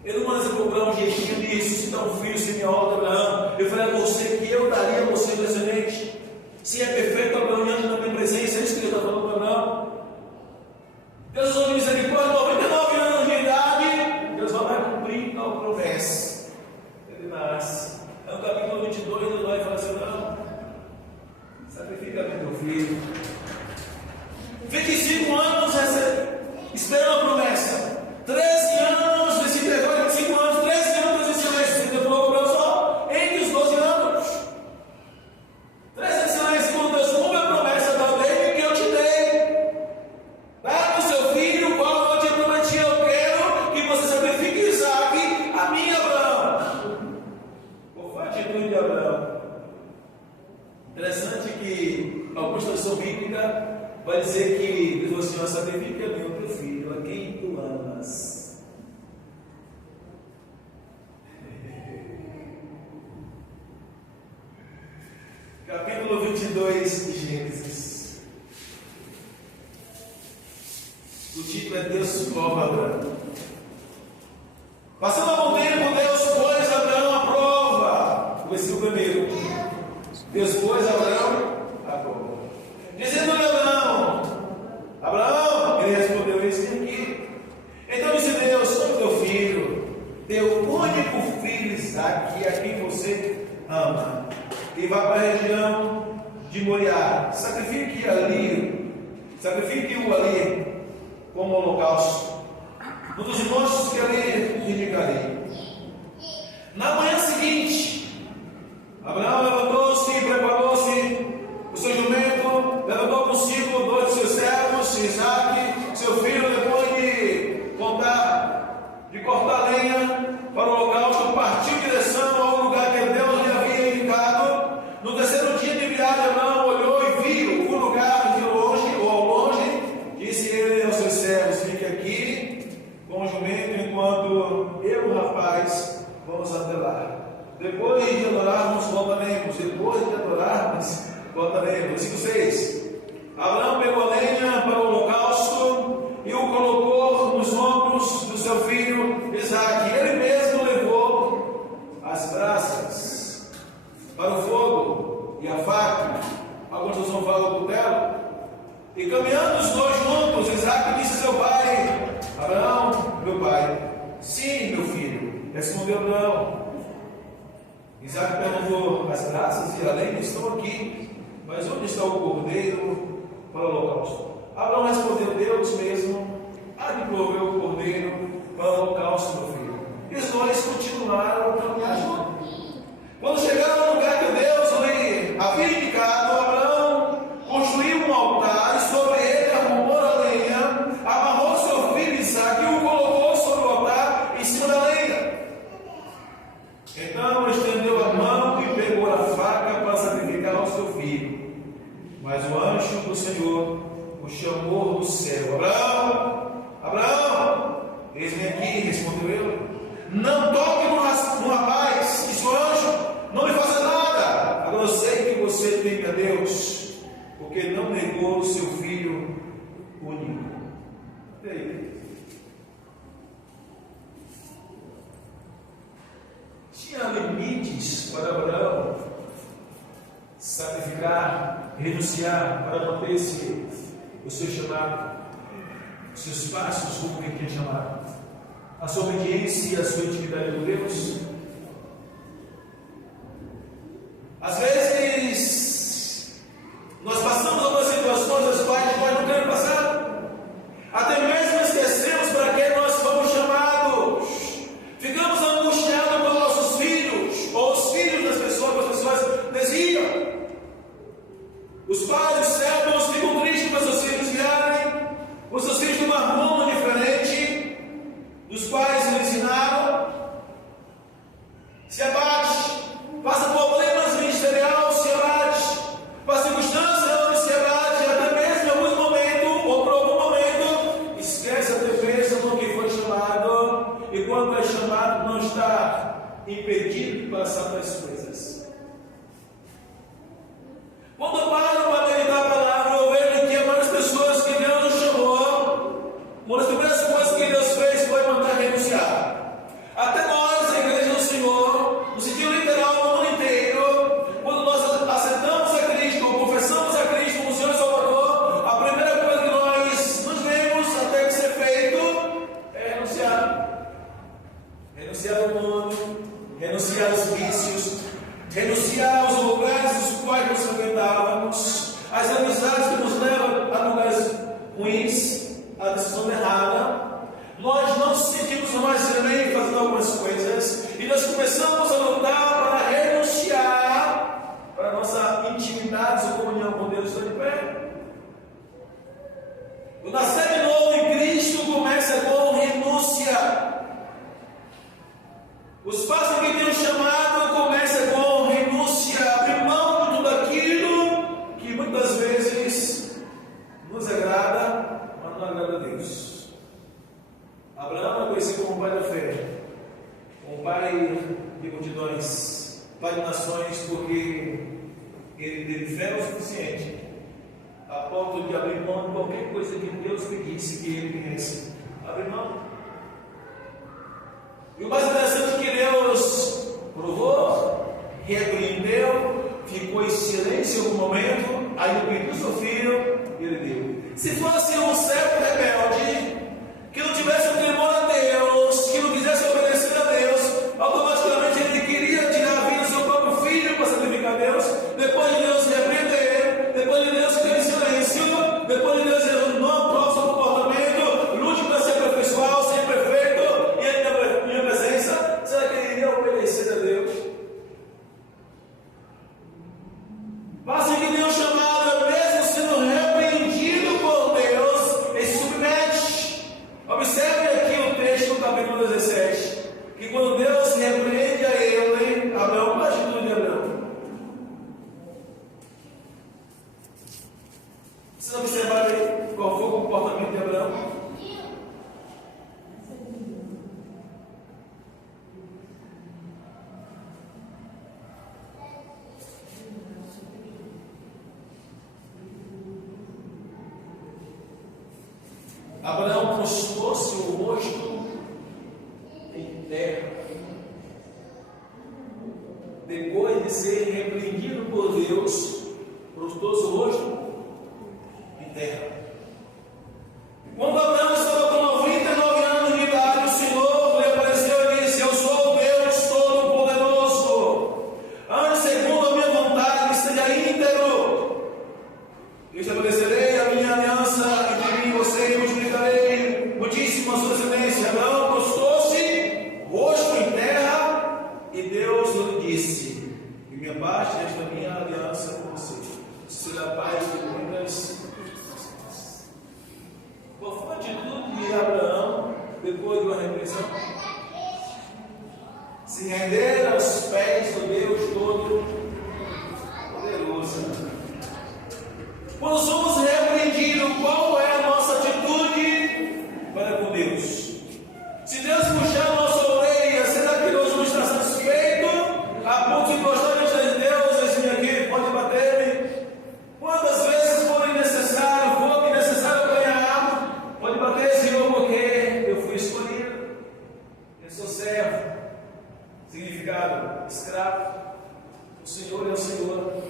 Ele não manda cobrar um jeitinho de ressuscitar um filho sem minha ordem, Abraão. Eu falei a você que eu daria a você um presente. Se é perfeito, Abraão, anda na minha presença. É isso que ele está falando para Abraão. Deus usou misericórdia, 99 anos de idade. Deus vai cumprir a promessa. Ele nasce. É o capítulo 22, ele vai falar assim: não, sacrifica meu filho. 25 anos esperando a promessa. 13 anos nesse intervalo, 25 anos, 13 anos em silêncio. Você demorou para só entre os 12 anos. 13 anos em silêncio, quando Deus cumpre a promessa da lei que eu te dei. Dá para o seu filho, qual eu te prometi, eu quero que você sacrifique Isaac, a mim, Abraão. Qual foi a atitude de Abraão? Interessante que alguma tradução bíblica vai dizer que Deus falou assim: ó, sacrifica meu teu filho, a quem tu amas. Capítulo 22 de Gênesis. O título é Deus prova Abraão. Passando algum tempo, Deus pôs Abraão à prova. O versículo 1. Deus pôs Abraão à prova, dizendo-lhe: Abraão, ele respondeu: eis aqui. Então disse Deus: toma teu filho, teu único filho Isaque, a quem você ama, e vá para a região de Moriá, sacrifique-o ali como holocausto, um dos montes que ali indicarei. Na manhã seguinte, Abraão levantou-se e preparou-se o seu jumento, levantou consigo 2 de seus servos, Isaque, seu filho, depois de cortar lenha para o holocausto, partiu em direção ao lugar que Deus lhe havia indicado. No terceiro dia de viagem, Abraão olhou e viu o lugar de longe, ou ao longe. Disse ele aos seus servos: fique aqui com o jumento, enquanto eu e o rapaz vamos até lá. Depois de adorarmos, voltaremos. Versículo 6. Abraão pegou a lenha para o holocausto e o colocou nos ombros do seu filho Isaque. Ele mesmo levou as brasas para o fogo e a faca. Alguns vão falar do cutelo. E caminhando os dois juntos, Isaque disse a seu pai: Abraão, meu pai. Sim, meu filho, respondeu Abraão. Isaque perguntou: as brasas e a lenha estão aqui, mas onde está o cordeiro para o holocausto? Abraão respondeu: Deus mesmo há de prover o cordeiro para o holocausto, meu filho. E os dois continuaram a caminhar juntos. Quando chegaram ao lugar que Deus lhe havia indicado, Abraão construiu um altar e sobre ele arrumou a lenha, amarrou seu filho Isaque e o colocou sobre o altar em cima da lenha. Então estendeu a mão e pegou a faca para sacrificar ao seu filho. Mas o anjo do Senhor o chamou do céu: Abraão, Abraão. Eis-me aqui, respondeu ele. Não toque no rapaz, disse o anjo, não lhe faça nada. Agora eu sei que você teme a Deus, porque não negou o seu filho único. E aí? Tinha limites para Abraão sacrificar, renunciar para manter o seu chamado, os seus passos como ele tinha chamado, a sua obediência e a sua intimidade com Deus. Às vezes nós passamos algumas situações as quais nós não queremos passar, até mesmo esquecemos para que nós fomos chamados, ficamos angustiados com nossos filhos ou os filhos das pessoas, as pessoas desviam. Os pais, os servos ficam tristes para seus filhos virarem, os seus filhos de uma rumo diferente dos quais eles ensinaram, se abate, passa problemas ministeriais, se abate, passa circunstâncias onde se abate, até mesmo em alguns momentos, ou por algum momento, esquece até mesmo do que foi chamado, e quando é chamado não está impedido de passar pelas coisas. Quando eu paro para meditar a palavra, eu vejo que há várias pessoas que Deus nos chamou, uma das primeiras coisas que Deus fez foi mandar renunciar. do mundo, renunciar aos vícios, renunciar aos lugares dos quais nos frequentávamos, as amizades que nos levam a lugares ruins, a decisão errada. Nós não nos sentimos mais bem fazendo algumas coisas e nós começamos a lutar para renunciar para a nossa intimidade e comunhão com Deus está de pé. O nascer de novo em Cristo começa com renúncia. Os passos que Deus chamado começa com renúncia, abrir mão de tudo aquilo que muitas vezes nos agrada, mas não agrada a Deus. Abraão é conhecido como pai da fé, como pai de multidões, pai de nações, porque ele teve fé o suficiente a ponto de abrir mão de qualquer coisa que Deus pedisse que ele viesse. Abrir mão. E o mais interessante é que Deus provou, repreendeu, ficou em silêncio em algum momento, aí ele pediu seu filho e ele deu. Se fosse um servo rebelde, que não tivesse o temor a Deus, que não quisesse obedecer a Deus, automaticamente ele queria tirar a vida do seu próprio filho para sacrificar a Deus, depois de Deus repreender, depois de Deus ficar em silêncio, depois de Deus não aprovar o seu comportamento, lute para ser aperfeiçoado, ser perfeito, e ele na minha presença, será que ele iria obedecer a Deus? Basta que Deus chamado, mesmo sendo repreendido por Deus, ele se submete. Observe aqui o texto do capítulo 17, que quando Deus repreende a ele, Abraão, qual a atitude de Abraão? Vocês observaram aí qual foi o comportamento de Abraão? Abraão prostrou-se o rosto em terra. Depois de ser repreendido por Deus, prostrou-se o rosto em terra. Quando Abraão estava com 99 anos de idade, o Senhor lhe apareceu e disse: Eu sou o Deus Todo-Poderoso. Ande segundo a minha vontade, seja íntegro. Eu estabelecerei a minha aliança entre mim e você e multiplicarei muitíssimo a sua descendência. Abraão prostrou-se, rosto em terra, e Deus lhe disse: Que me abaste desta minha aliança com você. Será pai de muitas. Qual foi a atitude de Abraão depois de uma repreensão? Se render aos pés do Deus Todo-Poderoso. Quando somos repreendidos, qual é a nossa atitude para com Deus? Se Deus puxar a nossa orelha, será que Deus não está satisfeito? A ponto de gostar de Deus, esse aqui pode bater-me? Quantas vezes for necessário ganhar, pode bater, Senhor, porque eu fui escolhido, eu sou servo. Significado: escravo. O Senhor é o Senhor.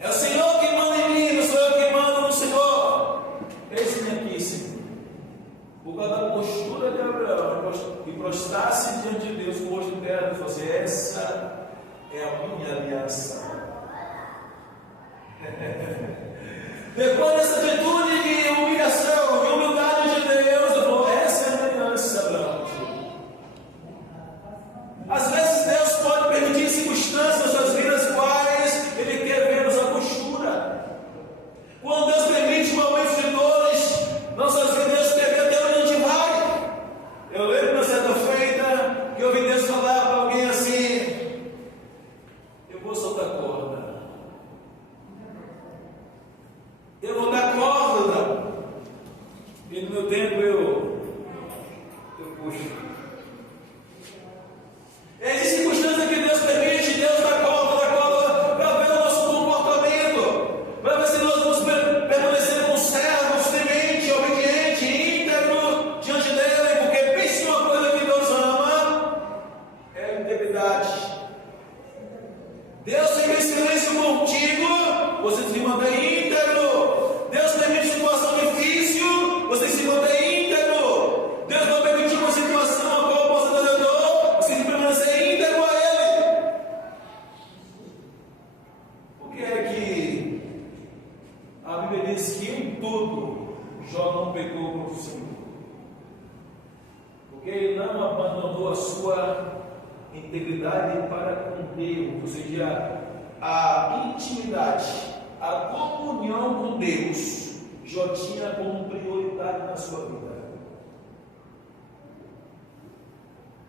É o Senhor que manda em mim, não sou eu que mando no Senhor. Eis-me aqui, Senhor. Por causa da postura de Abraão, e prostrar-se diante de Deus, com o rosto em terra, e falou assim: essa é a minha aliança. Depois dessa atitude de humilhação, de humildade de Deus, eu falou: essa é a minha aliança, Abraão. Às vezes Deus pode permitir circunstâncias nas suas vidas quais Ele quer ver nossa postura. Quando Deus permite momentos de dores, nossas vidas, Deus quer ver até onde a gente vai. Eu lembro na certa feita que eu ouvi Deus falar para alguém assim: eu vou soltar corda. Eu vou dar corda. E no meu tempo eu puxo. Existe circunstância que Deus permite, Deus dá corda, para ver o nosso comportamento, para ver se nós vamos permanecer como servos, temente, obediente, íntegro diante dele, porque pense uma coisa que Deus ama, é a integridade. Deus fica em silêncio contigo, você se mantém íntegro. Deus permite situação difícil, você se mantém íntegro. Deus porque ele não abandonou a sua integridade para com Deus, ou seja, a intimidade, a comunhão com Deus, Jó tinha como prioridade na sua vida.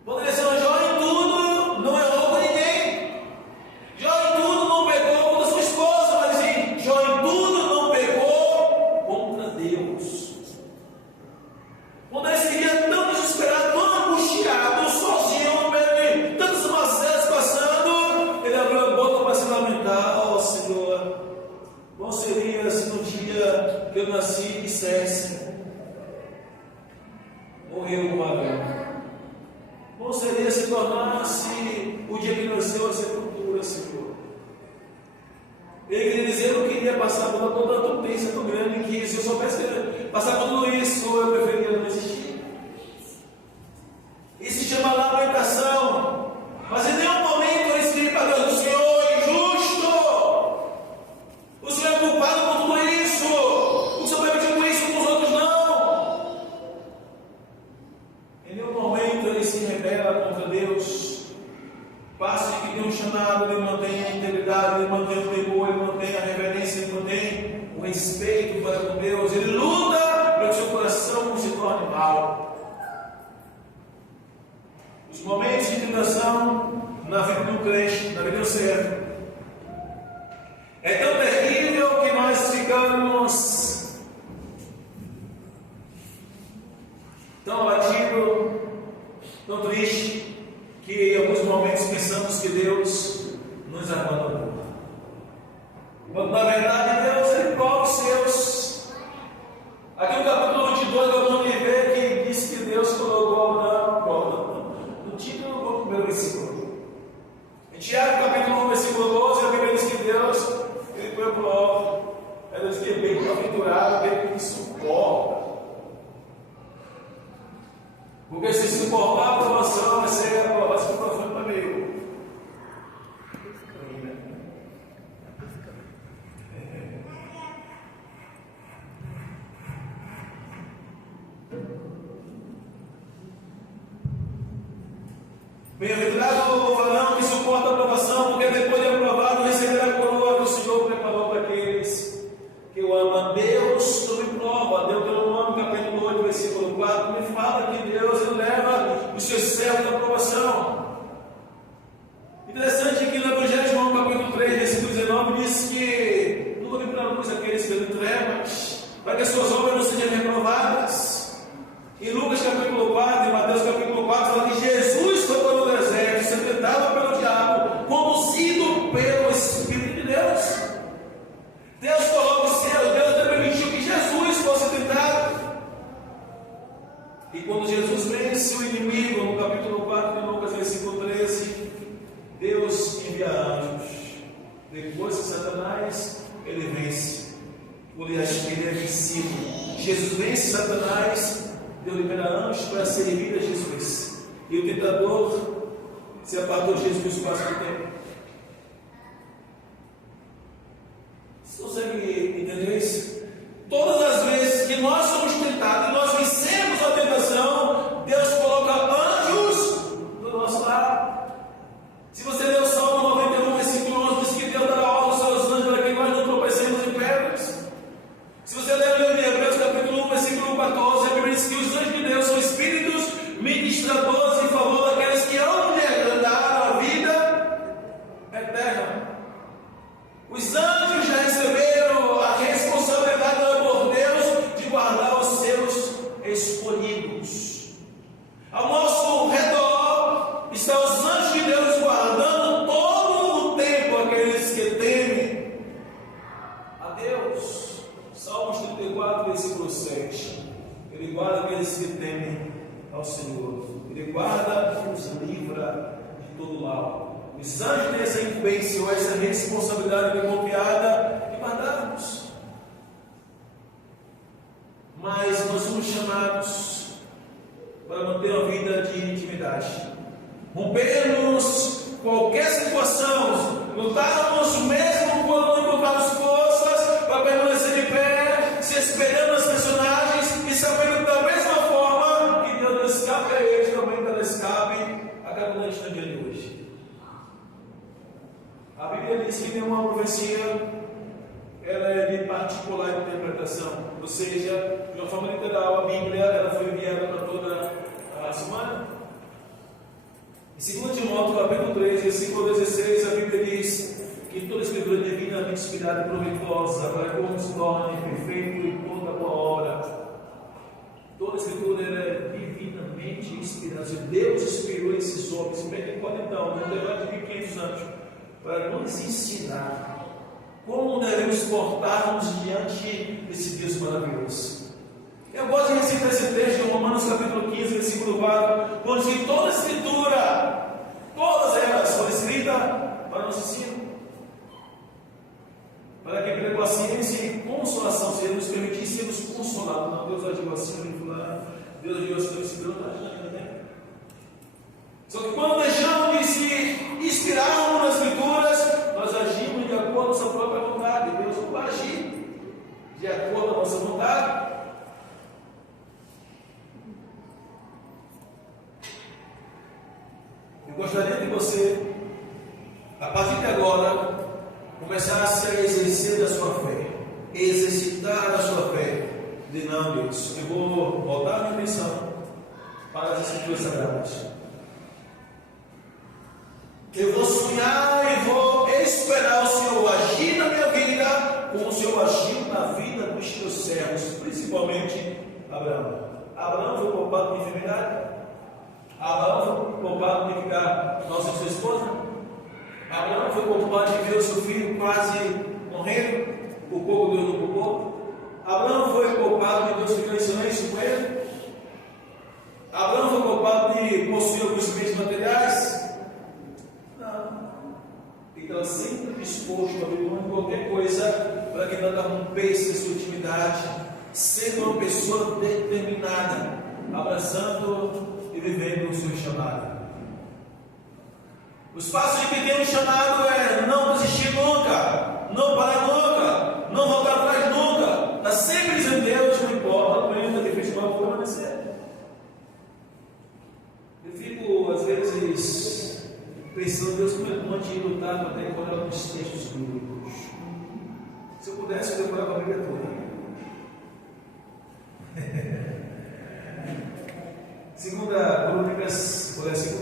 Poderia ser um Jó em tudo, não errou com ninguém. Jó em tudo não pecou contra sua esposa, mas sim, Jó em tudo não pecou contra Deus. Quando ele se via tão desesperado, tão angustiado, sozinho no meio de tantas mazelas passando, ele abriu a boca para se lamentar: ó Senhor, bom seria se no dia que eu nasci dissesse: morreu uma vez. Bom seria se tornasse o dia que nasceu a sepultura, Senhor. Ele queria dizer: eu não queria passar por toda a tupência tão grande que, se eu soubesse passar por tudo isso, eu preferia não existir. Isso se chama lamentação. Mas em nenhum momento eu escrevi para Deus: o Senhor é injusto, o Senhor é culpado por tudo isso, o Senhor permitiu isso com os outros não. Em nenhum momento ele se rebela contra Deus. Passe que tem um chamado, ele mantém a integridade, ele mantém o temor, ele mantém a reverência, ele mantém o respeito para com Deus, ele luta para que o seu coração não se torne mau. Os momentos de tentação na vida do crente, na vida do servo, é tão terrível que nós ficamos tão abatidos, tão tristes, que em alguns momentos pensamos que Deus nos abandonou. Quando na verdade Deus, ele coloca os seus. Aqui no capítulo 22 vamos ver que diz que Deus colocou no título do primeiro versículo. Em Tiago capítulo 1 versículo 12 a Bíblia diz que Deus, ele foi para o alto. Ela diz que é bem aventurado, bem que suporta. Porque se suportar a aprovação, vai ser a aprovação para meio. Bem-aventurado o varão que suporta a aprovação, porque depois de aprovado receberá a coroa que o Senhor preparou para aqueles que o amam. Deus não me prova. Deuteronômio capítulo 8, versículo 4, me fala que Deus eleva os seus servos à aprovação. Interessante que no Evangelho de João capítulo 3, versículo 19, diz que nunca vim para a luz aqueles que estão em trevas, para que as suas obras não sejam reprovadas. Em Lucas capítulo 4, em Mateus capítulo 4, fala que Jesus foi para o deserto, sendo tentado pelo diabo, conduzido pelo Espírito de Deus. Deus coloca o céu, Deus permitiu que Jesus fosse tentado. E quando Jesus vence o inimigo, no capítulo 4 de Lucas, versículo 13, Deus envia anjos. Depois que Satanás, ele vence. Ele é vencido. Jesus vence Satanás, Deus libera anjos para servir a Jesus. E o tentador se apartou de Jesus no espaço do tempo. Você consegue entender isso? Todas as vezes que nós somos tentados e nós vencemos a tentação, Deus coloca anjos do nosso lado. Se você ler o Salmo 91, versículo 11, diz que Deus dará ordem aos seus anjos para que nós não tropecemos em pedras. Se você ler o livro de Hebreus, capítulo 1, versículo 14, a Bíblia diz que os anjos de Deus são espíritos ministradores em favor daqueles que amam de agradar a vida eterna. Os anjos já receberam a responsabilidade dada por Deus de guardar os seus escolhidos. Ao nosso redor estão os anjos de Deus guardando todo o tempo aqueles que temem a Deus. Salmos 34, versículo 7. Ele guarda aqueles que temem ao Senhor. Ele guarda e os livra de todo mal. Os anjos têm essa incumbência ou essa responsabilidade bem confiada de guardarmos. Mas nós somos chamados para manter uma vida de intimidade. Rompermos qualquer situação, lutarmos mesmo quando não encontrarmos forças para permanecer de pé, se espelhando nas personagens e sabendo da mesma forma que Deus não escapa a eles. diz que nenhuma profecia ela é de particular interpretação, ou seja, de uma forma literal, a Bíblia ela foi enviada para toda a semana. Em 2 Timóteo, capítulo 3, versículo 16, a Bíblia diz que toda escritura é divinamente inspirada e proveitosa para que o homem se torne perfeito em toda boa obra. Toda escritura é divinamente inspirada. Deus inspirou esses homens, então, no debate de 500 anos, para nos ensinar como devemos portar-nos diante desse Deus maravilhoso. Eu gosto de recitar esse texto em Romanos capítulo 15, versículo 4, onde diz que toda a escritura, todas elas foram escritas para nosso ensino, para que pela paciência e consolação seja nos permitir sermos consolados. Não, Deus agiu assim, Deus agiu assim, Deus agiu, né? Só que quando deixamos de se inspirarmos nas escrituras, nós agimos de acordo com a nossa própria vontade. Deus não vai agir de acordo com a nossa vontade. Eu gostaria que você, a partir de agora, começasse a exercer a sua fé, exercitar a sua fé. De não, Deus, eu vou voltar a minha atenção para as escrituras sagradas. Eu vou sonhar e vou esperar o Senhor agir na minha vida, como o Senhor agiu na vida dos teus servos, principalmente Abraão. Abraão foi poupado de enfermidade. Abraão foi poupado de ficar nossa sua esposa. Abraão foi poupado de ver o seu filho quase morrendo, o pouco Deus não poupou. Abraão foi poupado de Deus ficar em silêncio com ele. Abraão foi poupado de possuir alguns bens materiais. Então, sempre disposto a abrir mão de qualquer coisa para que nada rompesse a sua intimidade, sendo uma pessoa determinada, abraçando e vivendo o seu chamado. Os passos de quem tem um chamado é não desistir nunca, não parar nunca, não voltar atrás nunca, está sempre dizendo Deus, não importa, aguenta, difícil, vai permanecer. Eu fico, às vezes, pensando, Deus, como é bom de lutar para decorar alguns textos bíblicos. Se eu pudesse, eu decorava a Bíblia toda. Segunda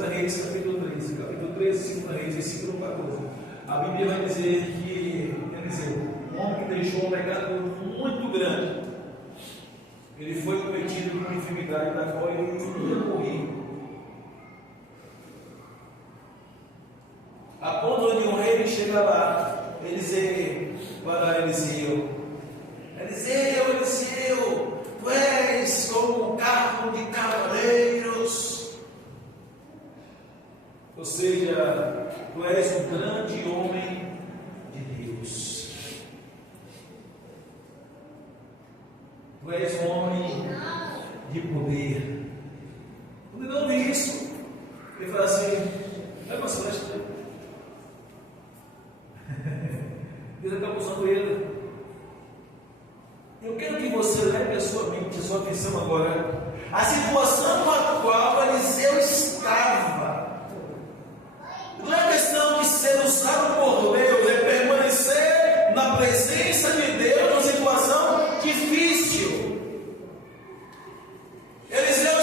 Reis, capítulo 13. Capítulo 13, Segunda Reis, versículo 14. A Bíblia vai dizer que, um homem que deixou um pecado muito grande, ele foi cometido por uma enfermidade da qual ele ia morrer. A ponto de um rei chega lá, Eliseu, para Eliseu, tu és como um carro de cavaleiros, ou seja, tu és um grande homem de Deus, tu és um homem de poder. Quando ele ouve isso, ele fala assim, é uma celeste. Deus está usando ele. Eu quero que você leve a sua mente, a sua atenção agora, a situação na qual Eliseu estava. Não é questão de ser usado por Deus, é permanecer na presença de Deus numa situação difícil. Eliseu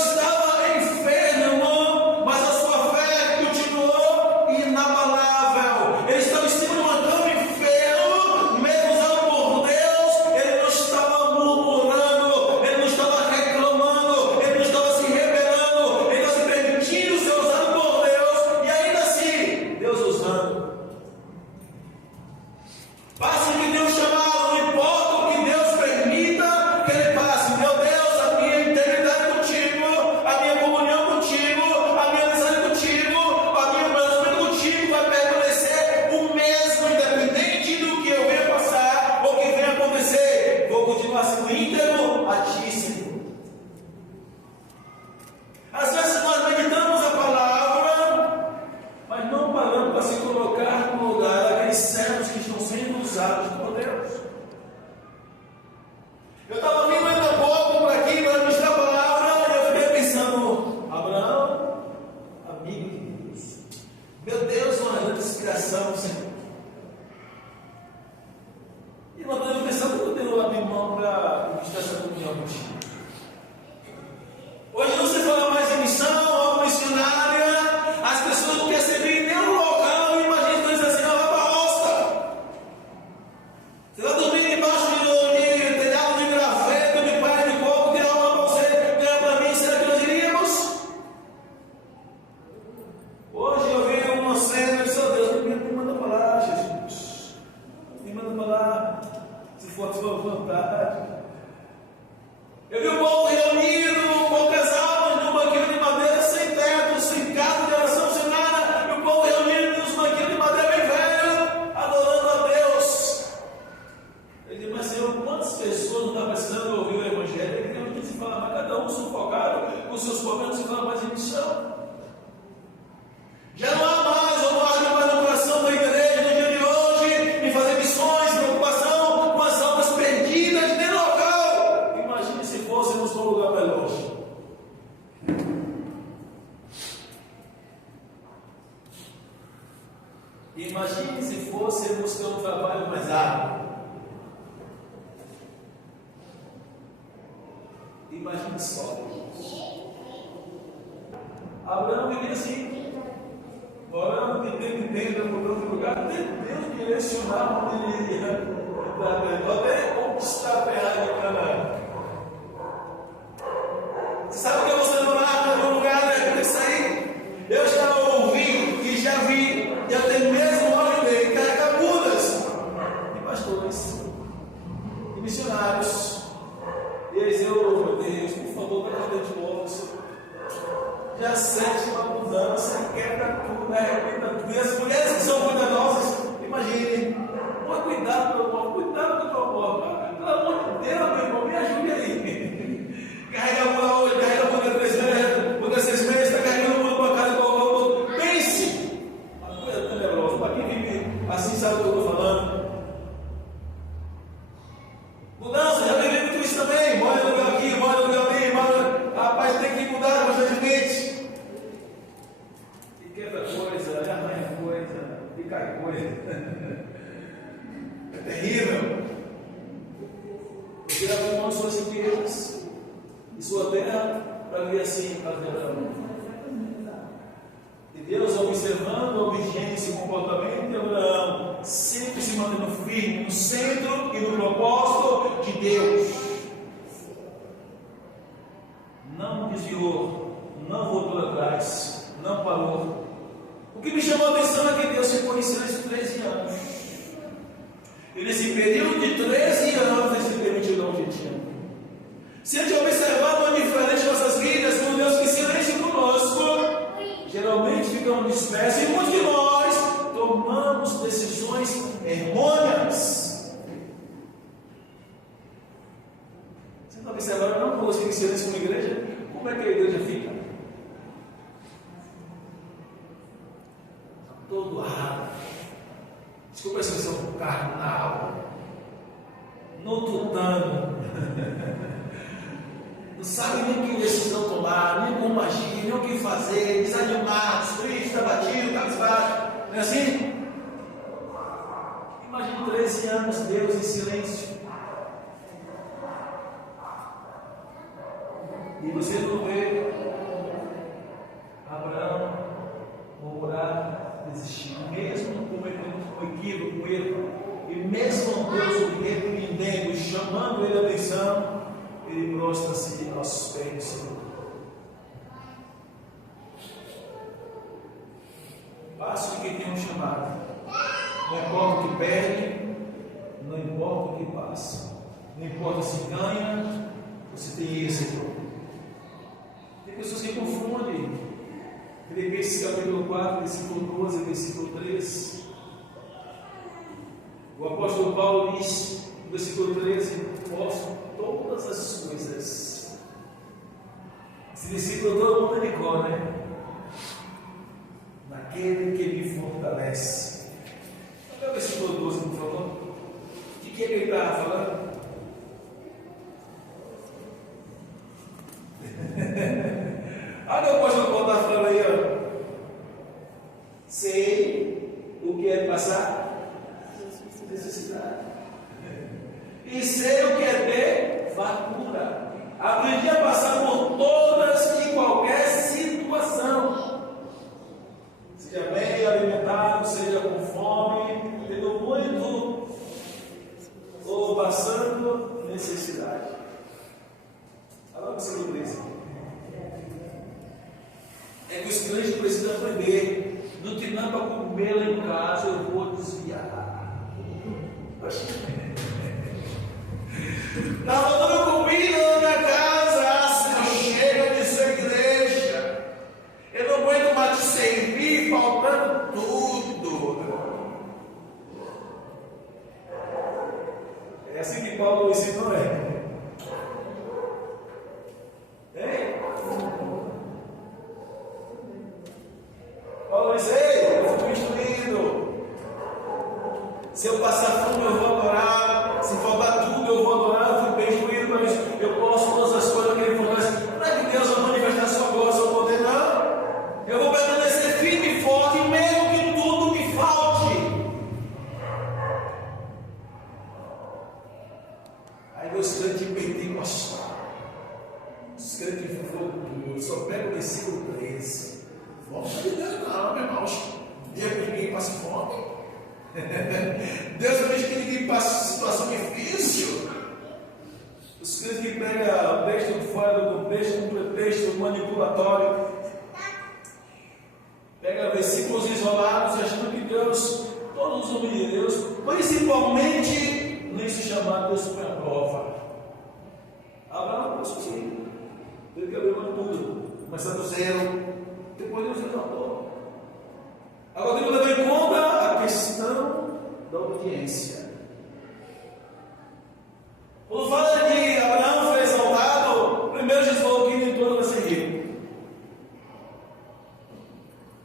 Já não há mais ou não há mais no coração da igreja no dia de hoje em fazer missões, preocupação com as almas perdidas nem local. Imagine se fôssemos para um lugar mais longe. Imagine se fôssemos ter um trabalho mais árduo. Imagine só. Abraão vivia assim, orando de tempo em tempo, procurando lugar, até Deus direcionar onde ele ia, até conquistar a terra de Canaã. Você sabe que você não orar em algum lugar, né? Tem que sair. Eu já ouvi e já vi, e até mesmo olhei carregabudas de pastores, de missionários. E eles, meu Deus, por favor, cadê de volta? Já sente uma mudança, quebra tudo, arrebenta tudo. E as mulheres que são cuidadosas, imaginem, cuidado do meu amor, pelo amor de Deus, meu irmão, me ajude aí. Carrega a mão hoje, carrega a mão de 3 meses, por 6 meses, está carregando a mão para casa, pense! Uma coisa tenebrosa, para quem vive assim sabe o que eu estou falando. Mudança, já vivi muito isso também, mora no lugar aqui, mora no lugar ali, rapaz, tem que mudar constantemente. Quebra coisa, arranha coisa, e cai coisa. É terrível. Porque ela tomou suas riquezas e sua terra para vir assim para Abraão. E Deus, observando a obediência e o comportamento de Abraão, sempre se mantendo firme no centro e no propósito de Deus. Não desviou, não voltou atrás, não parou. O que me chamou a atenção é que Deus se conheceu nesses 13 anos. E nesse período de 13 anos, Ele se permitiu dar um jeitinho. Se a gente observar uma diferença em nossas vidas, quando Deus fica em silêncio conosco, geralmente ficamos dispersos e muitos de nós tomamos decisões errôneas. Você está observando, não, quando você fica em silêncio com a igreja, como é que a igreja fica? Todo errado, desculpa a expressão, carnal, no tutano, não sabe nem que decisão tomar, nem como agir, nem o que fazer, desanimados, tristes, abatidos, cabisbaixo, não é assim? Imagine 13 anos, Deus em silêncio, e você não vê Abraão orar, desistir, mesmo cometendo um equívoco, um erro, e mesmo Deus o repreendendo e chamando ele a atenção, ele prostra-se aos pés do Senhor. Faça o que tem um chamado, não importa o que perde, não importa o que passa, não importa se ganha ou se tem êxito. Tem pessoas que confundem. Filipenses capítulo 4, versículo 12, versículo 13. O apóstolo Paulo diz, no versículo 13: posso todas as coisas. Esse versículo todo mundo decorou, né? Naquele que me fortalece. Olha o versículo 12, por favor. De que ele está falando? Olha o apóstolo Paulo está falando aí, ó. Sei o que é passar necessidade. E sei o que é ter fartura. Aprendi a passar por todas e qualquer situação. Seja bem alimentado, seja com fome, tendo muito ou passando necessidade. Olha o versículo 13. É que os crentes precisam aprender. Não tem nada para comer lá em casa, eu vou desviar. Está faltando comida na minha casa, não chega de sua igreja. Eu não aguento mais te servir, faltando tudo. É assim que Paulo ensinou, é? Paulo diz: ei, eu fui instruído. Se eu passar fome, eu vou adorar. Se faltar tudo, eu vou adorar. Eu fui bem instruído para isso. Eu posso todas as coisas que ele fornece. Não é que Deus vai manifestar sua glória, seu poder, não. Eu vou permanecer firme e forte, mesmo que tudo me falte. Aí os crentes pentecostais, os crentes de fogo, só pega o versículo 13. Fome de Deus não, meu irmão. Deus que ninguém passa fome. Deus não diz que ninguém passa situação difícil. Os crentes que pegam o texto fora do contexto, um pretexto manipulatório, pega versículos isolados, achando que Deus, todos os homens de Deus, principalmente nisso chamado Deus põe a prova. Abraão passou sim, teve que abrir mão de tudo, começando do zero, depois Deus exaltou. Agora temos que levar em conta a questão da obediência. Quando fala que Abraão foi exaltado, primeiro Jesus falou que nem todo vai ser rico.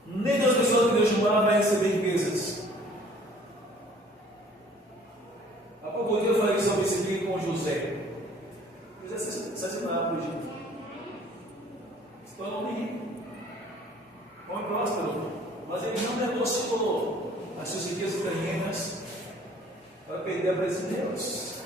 Nem das pessoas que Deus chamar vai receber riquezas. Há pouco tempo eu falei sobre esse livro com José. José se assassinado por Egito. Se tornou um rico. Bom e próspero. Mas ele não negociou as suas riquezas terrenas para perder a presença de Deus.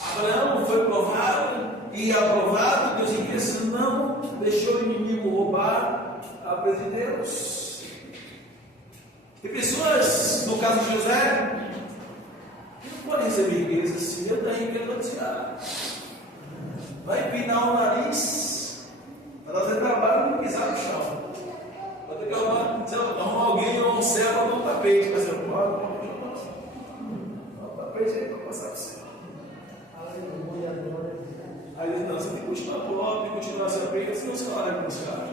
Abraão foi provado e aprovado. Deus em Cristo não deixou o inimigo roubar a presença de Deus. Tem pessoas, no caso de José, que não podem receber riquezas. Se ele da riqueza, vai dizer, vai empinar o nariz para fazer trabalho e pisar no chão. Vai ter que arrumar alguém ou um servo ou um tapete. Vai ser um tapete aí para passar por cima. Aí ele diz: não, você tem que continuar por lá, tem que continuar a ser feita, senão você vai lá buscar.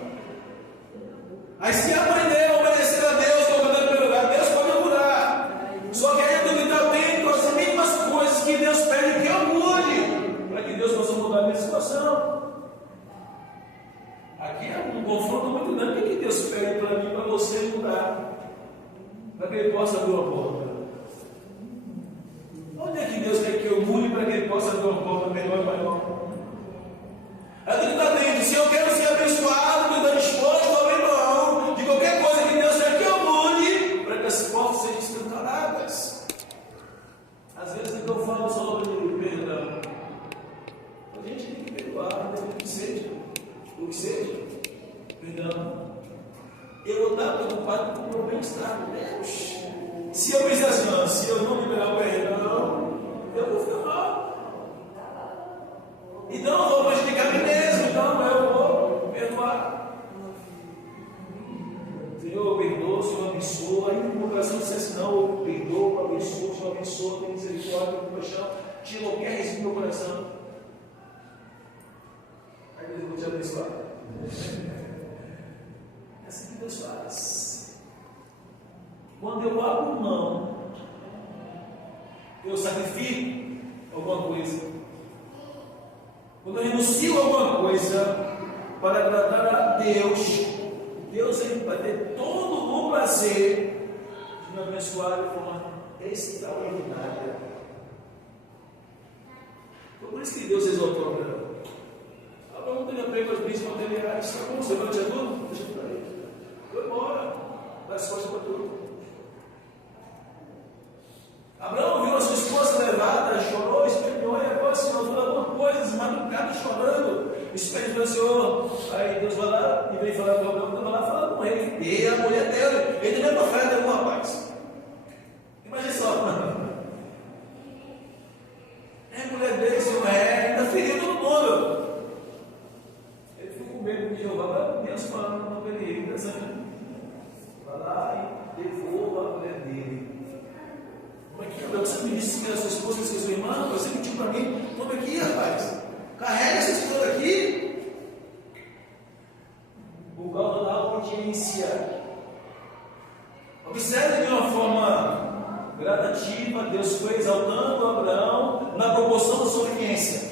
Aí se aprender a obedecer a Deus, colocando em primeiro lugar, Deus pode mudar. Só que aí tem que estar atento às mínimas coisas que Deus pede que eu mude, para que Deus possa mudar a minha situação. Aqui é um confronto muito grande. O que Deus pede para mim, para você mudar? Para que Ele possa abrir uma porta. Onde é que Deus quer que eu mude para que Ele possa abrir uma porta melhor e maior? Eu tenho que estar atento. Se eu quero ser abençoado, eu estou disposto a abrir mão de qualquer coisa que Deus quer que eu mude, para que as portas sejam escancaradas. Às vezes eu falo sobre perdão. A gente tem que perdoar, o que seja. O que seja, perdão. Eu vou estar preocupado com o meu bem-estar com Deus. Se eu pensar assim, se eu não liberar o perdão, eu vou ficar mal. Então eu vou prejudicar a mim mesmo. Então eu vou perdoar. Senhor, perdoa, Senhor, abençoa. Aí no meu coração diz assim: não, eu perdoo, eu abençoo, Senhor, abençoa, tenho misericórdia, tenho compaixão. Tira qualquer risco do meu coração. Aí Deus vai te abençoar. É assim que Deus faz. Quando eu abro mão, eu sacrifico alguma coisa. Quando eu renuncio alguma coisa para agradar a Deus, Deus vai ter todo o prazer de me abençoar de forma extraordinária. Foi por isso que Deus exaltou Abraão. Abraão teve apego aos bens materiais. Tá bom, você vai tirar tudo? Deixa eu aí. Foi embora. Dá as costas para tudo. Abraão viu a sua esposa levada, chorou, esperneou, e agora o Senhor falou alguma coisa, madrugada chorando. Esperneou o Senhor. Aí Deus vai lá e vem falar com Abraão, vai lá falar com ele. E a mulher dele, ele não é profeta, é um rapaz. Imagina só. É a mulher dele, Senhor, ainda feriu todo mundo. Ele ficou com medo de Jeová, Deus falando com ele, vai lá e devolva a mulher dele. Como é que você me disse que era sua esposa, que é sua irmã? Você mentiu para mim? Toma aqui, rapaz. Carrega essa história aqui. Por causa da audiência. Observe de uma forma gradativa, Deus foi exaltando Abraão na proporção da sua obediência.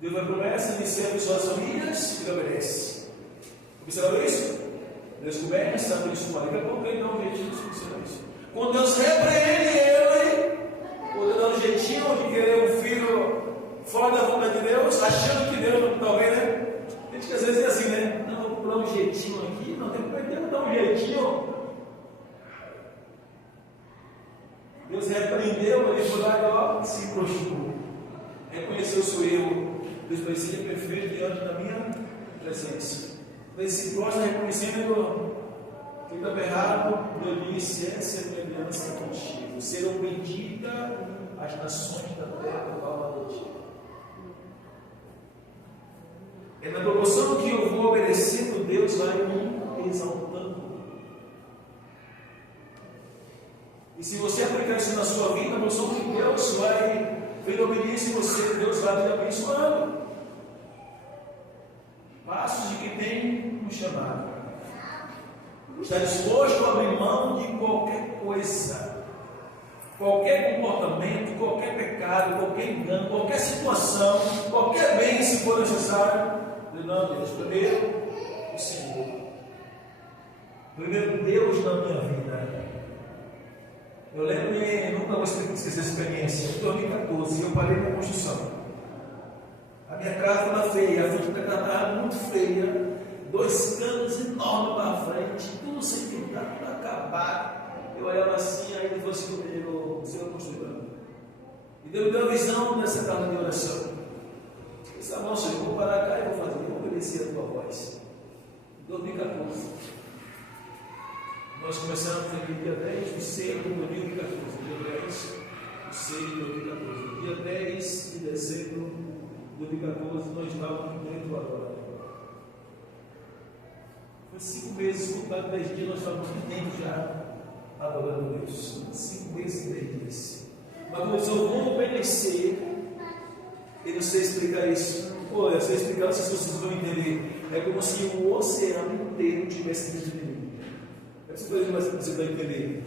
Deus vai promessa de ser abençoar as famílias, ele obedece. Observa isso? Deus começa a abençoar. Daqui a pouco ele dá um jeitinho de funcionar isso. Quando Deus repreende ele, quando ele dá um jeitinho de querer um filho fora da vontade de Deus, achando que Deus, talvez, né? Tem gente que às vezes é assim, né? Não, vou dar um jeitinho aqui, não tem que dar um jeitinho. Deus repreendeu, ele foi lá e se prostrou. Reconheceu o seu erro. Deus parecia perfeito diante da minha presença. Ele se prostra reconhecendo que estava errado. Deus disse: essa é a minha aliança contigo. Serão benditas as nações da terra por causa de ti. É na proporção que eu vou obedecendo, Deus vai me exaltando. E se você aplicar isso na sua vida, na proporção que Deus vai vendo obediência em você, Deus vai te abençoando. Passos de quem tem um chamado. Está disposto a abrir mão de qualquer coisa, qualquer comportamento, qualquer pecado, qualquer engano, qualquer situação, qualquer bem, se for necessário. Não, Deus, primeiro o Senhor. Primeiro Deus na minha vida. Eu lembro, nunca vou esquecer essa experiência. Em 2014, eu parei na construção. A minha casa estava feia, a frente da casa estava muito feia. 2 canos enormes para frente, tudo sem pintar, tudo acabado. Eu olhava assim, aí ele falou assim comigo: o Senhor construiu. E Deus me deu a visão dessa casa de oração. Eu disse: não, Senhor, eu vou parar cá e vou fazer, vou obedecer a tua voz. Em 2014. Nós começamos aqui dia 10 de 6 de 2014. Dia 10 de 6 de 2014. Dia 10 de dezembro de 2014, nós estávamos dentro agora. Foi 5 meses, contado 10 dias, nós estávamos dentro já, adorando a Deus. 5 meses e 10 dias. Mas quando eu vou obedecer, eu não sei explicar isso. Pô, eu sei explicar, não sei se vocês vão entender. É como se o oceano inteiro tivesse dentro de mim. Você vai entender.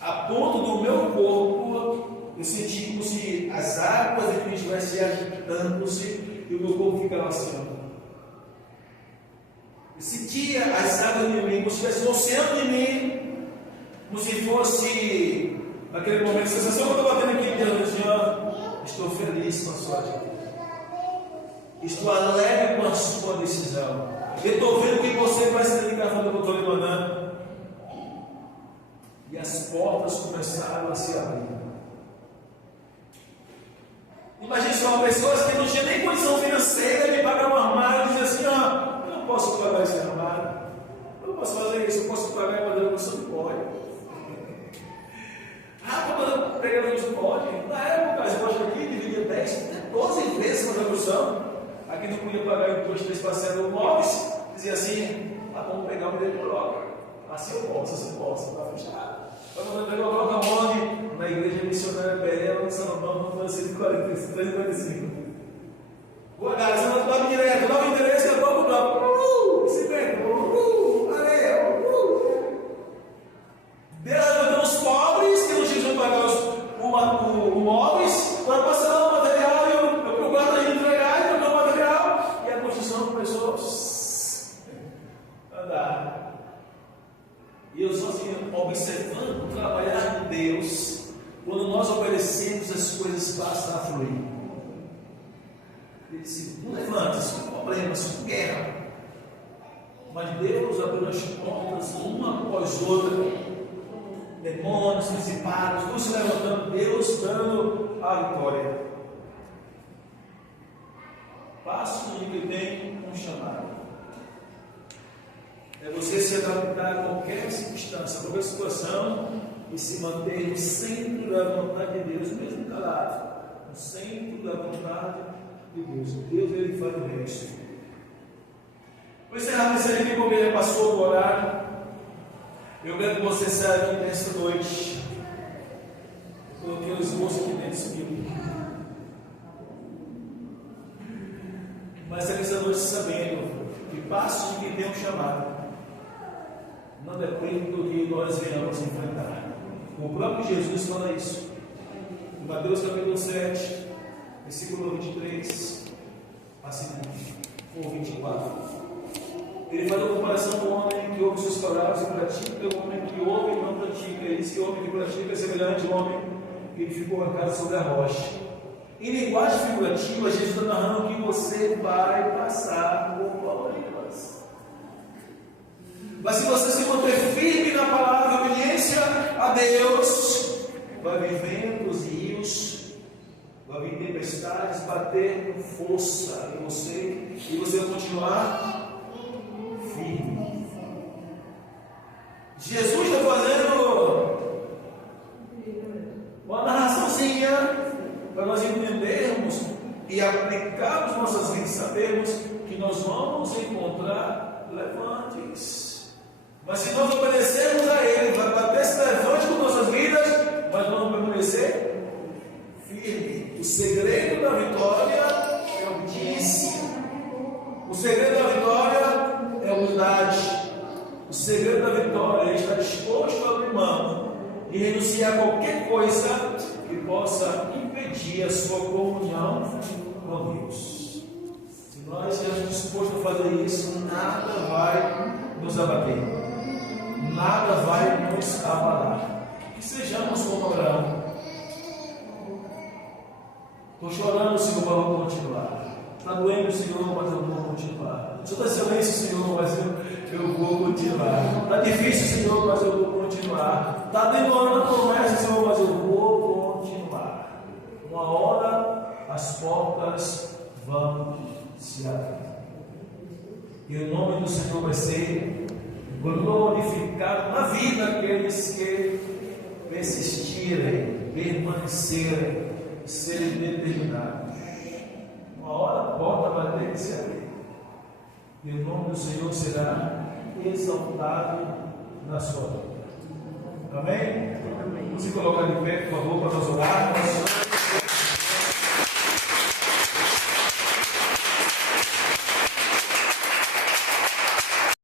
A ponto do meu corpo, eu senti como se as águas de mim estivessem agitando-se e o meu corpo ficava assim. Eu sentia as águas de mim, como se tivesse um oceano de mim, como se fosse, naquele momento, a sensação que eu estou batendo aqui diante do Senhor. Estou feliz com a sua atitude. Estou alegre com a sua decisão. Eu estou vendo que você vai se dedicar a fazer o que eu estou lhe mandando. E as portas começaram a se abrir. Imagine só, pessoas que não tinham nem condição financeira de pagar um armário e dizer assim: eu não posso pagar esse armário, eu não posso fazer isso, eu posso pagar e mandar você não pode. Quando eu peguei a não pode. Na época, as lojas aqui dividia 12 vezes a redução. Aqui não podia pagar em 2, 3 parcelas do móveis. Dizia assim: vamos pegar o dinheiro e coloca. Assim eu posso, está fechado. Vai mandar pegar, coloca onde? Na igreja missionária Perel, em Salomão, no 345. Boa, cara, você não dá direto, dá o endereço, daqui a pouco dá. 50, Deus ajudou os pobres que não tinham pagar os móveis, para passar o material, eu procuro a gente entregar, eu dou o material, e a construção começou a andar. E eu sozinho, observando o trabalhar de Deus, quando nós obedecemos, as coisas passam a fluir. Ele disse: não levante-se com problemas, com guerra. Mas Deus abriu as portas, uma após outra. Demônios, principados, tudo se levantando, Deus dando a vitória. Passo de que tem um chamado. É você se adaptar a qualquer circunstância, a qualquer situação, e se manter no centro da vontade de Deus, mesmo calado. No centro da vontade de Deus. Deus, ele faz o resto. Vou encerrar esse aqui, porque já passou o horário. Eu quero que você saia aqui nesta noite. Eu coloquei o esboço aqui dentro desse livro. Mas nessa noite sabendo que passo de quem tem um chamado não depende do que nós venhamos enfrentar. O próprio Jesus fala isso. Em Mateus capítulo 7, versículo 23 a seguinte, ou 24. Ele faz a comparação do homem que ouve suas palavras e pratica, o homem que ouve e não pratica. Ele diz que o homem que pratica é semelhante ao homem que edificou a casa sobre a rocha. Em linguagem figurativa, Jesus está narrando que você vai passar por problemas. Mas se você se manter firme na palavra, obediência a Deus, vai vir ventos e rios, vai vir tempestades, bater com força em você, e você vai continuar firme. Jesus está fazendo uma narraçãozinha para nós entendermos e aplicarmos nossas vidas, sabermos que nós vamos encontrar levantes. Mas se nós obedecermos a Ele, vai bater esse levante com nossas vidas, mas vamos permanecer firme. O segredo da vitória é obediência. O segredo da vitória é humildade. O segredo da vitória é estar disposto a abrir mão e renunciar a qualquer coisa que possa impedir a sua comunhão com Deus. Se nós estivermos dispostos a fazer isso, nada vai nos abater, nada vai nos abalar. Que sejamos como Abraão. Estou chorando, Senhor, mas eu vou continuar. Está doendo, Senhor, mas eu vou continuar. Está silêncio, Senhor, mas eu vou continuar. Está difícil, Senhor, mas eu vou continuar. Está demorando a promessa, Senhor, mas eu vou continuar. Uma hora as portas vão se abrir. E o nome do Senhor vai ser glorificado na vida daqueles que persistirem, permanecerem, serem determinados. Uma hora a porta vai ter que se abrir. E o nome do Senhor será exaltado na sua vida. Amém? Amém. Vamos se colocar de pé, por favor, para nós orarmos.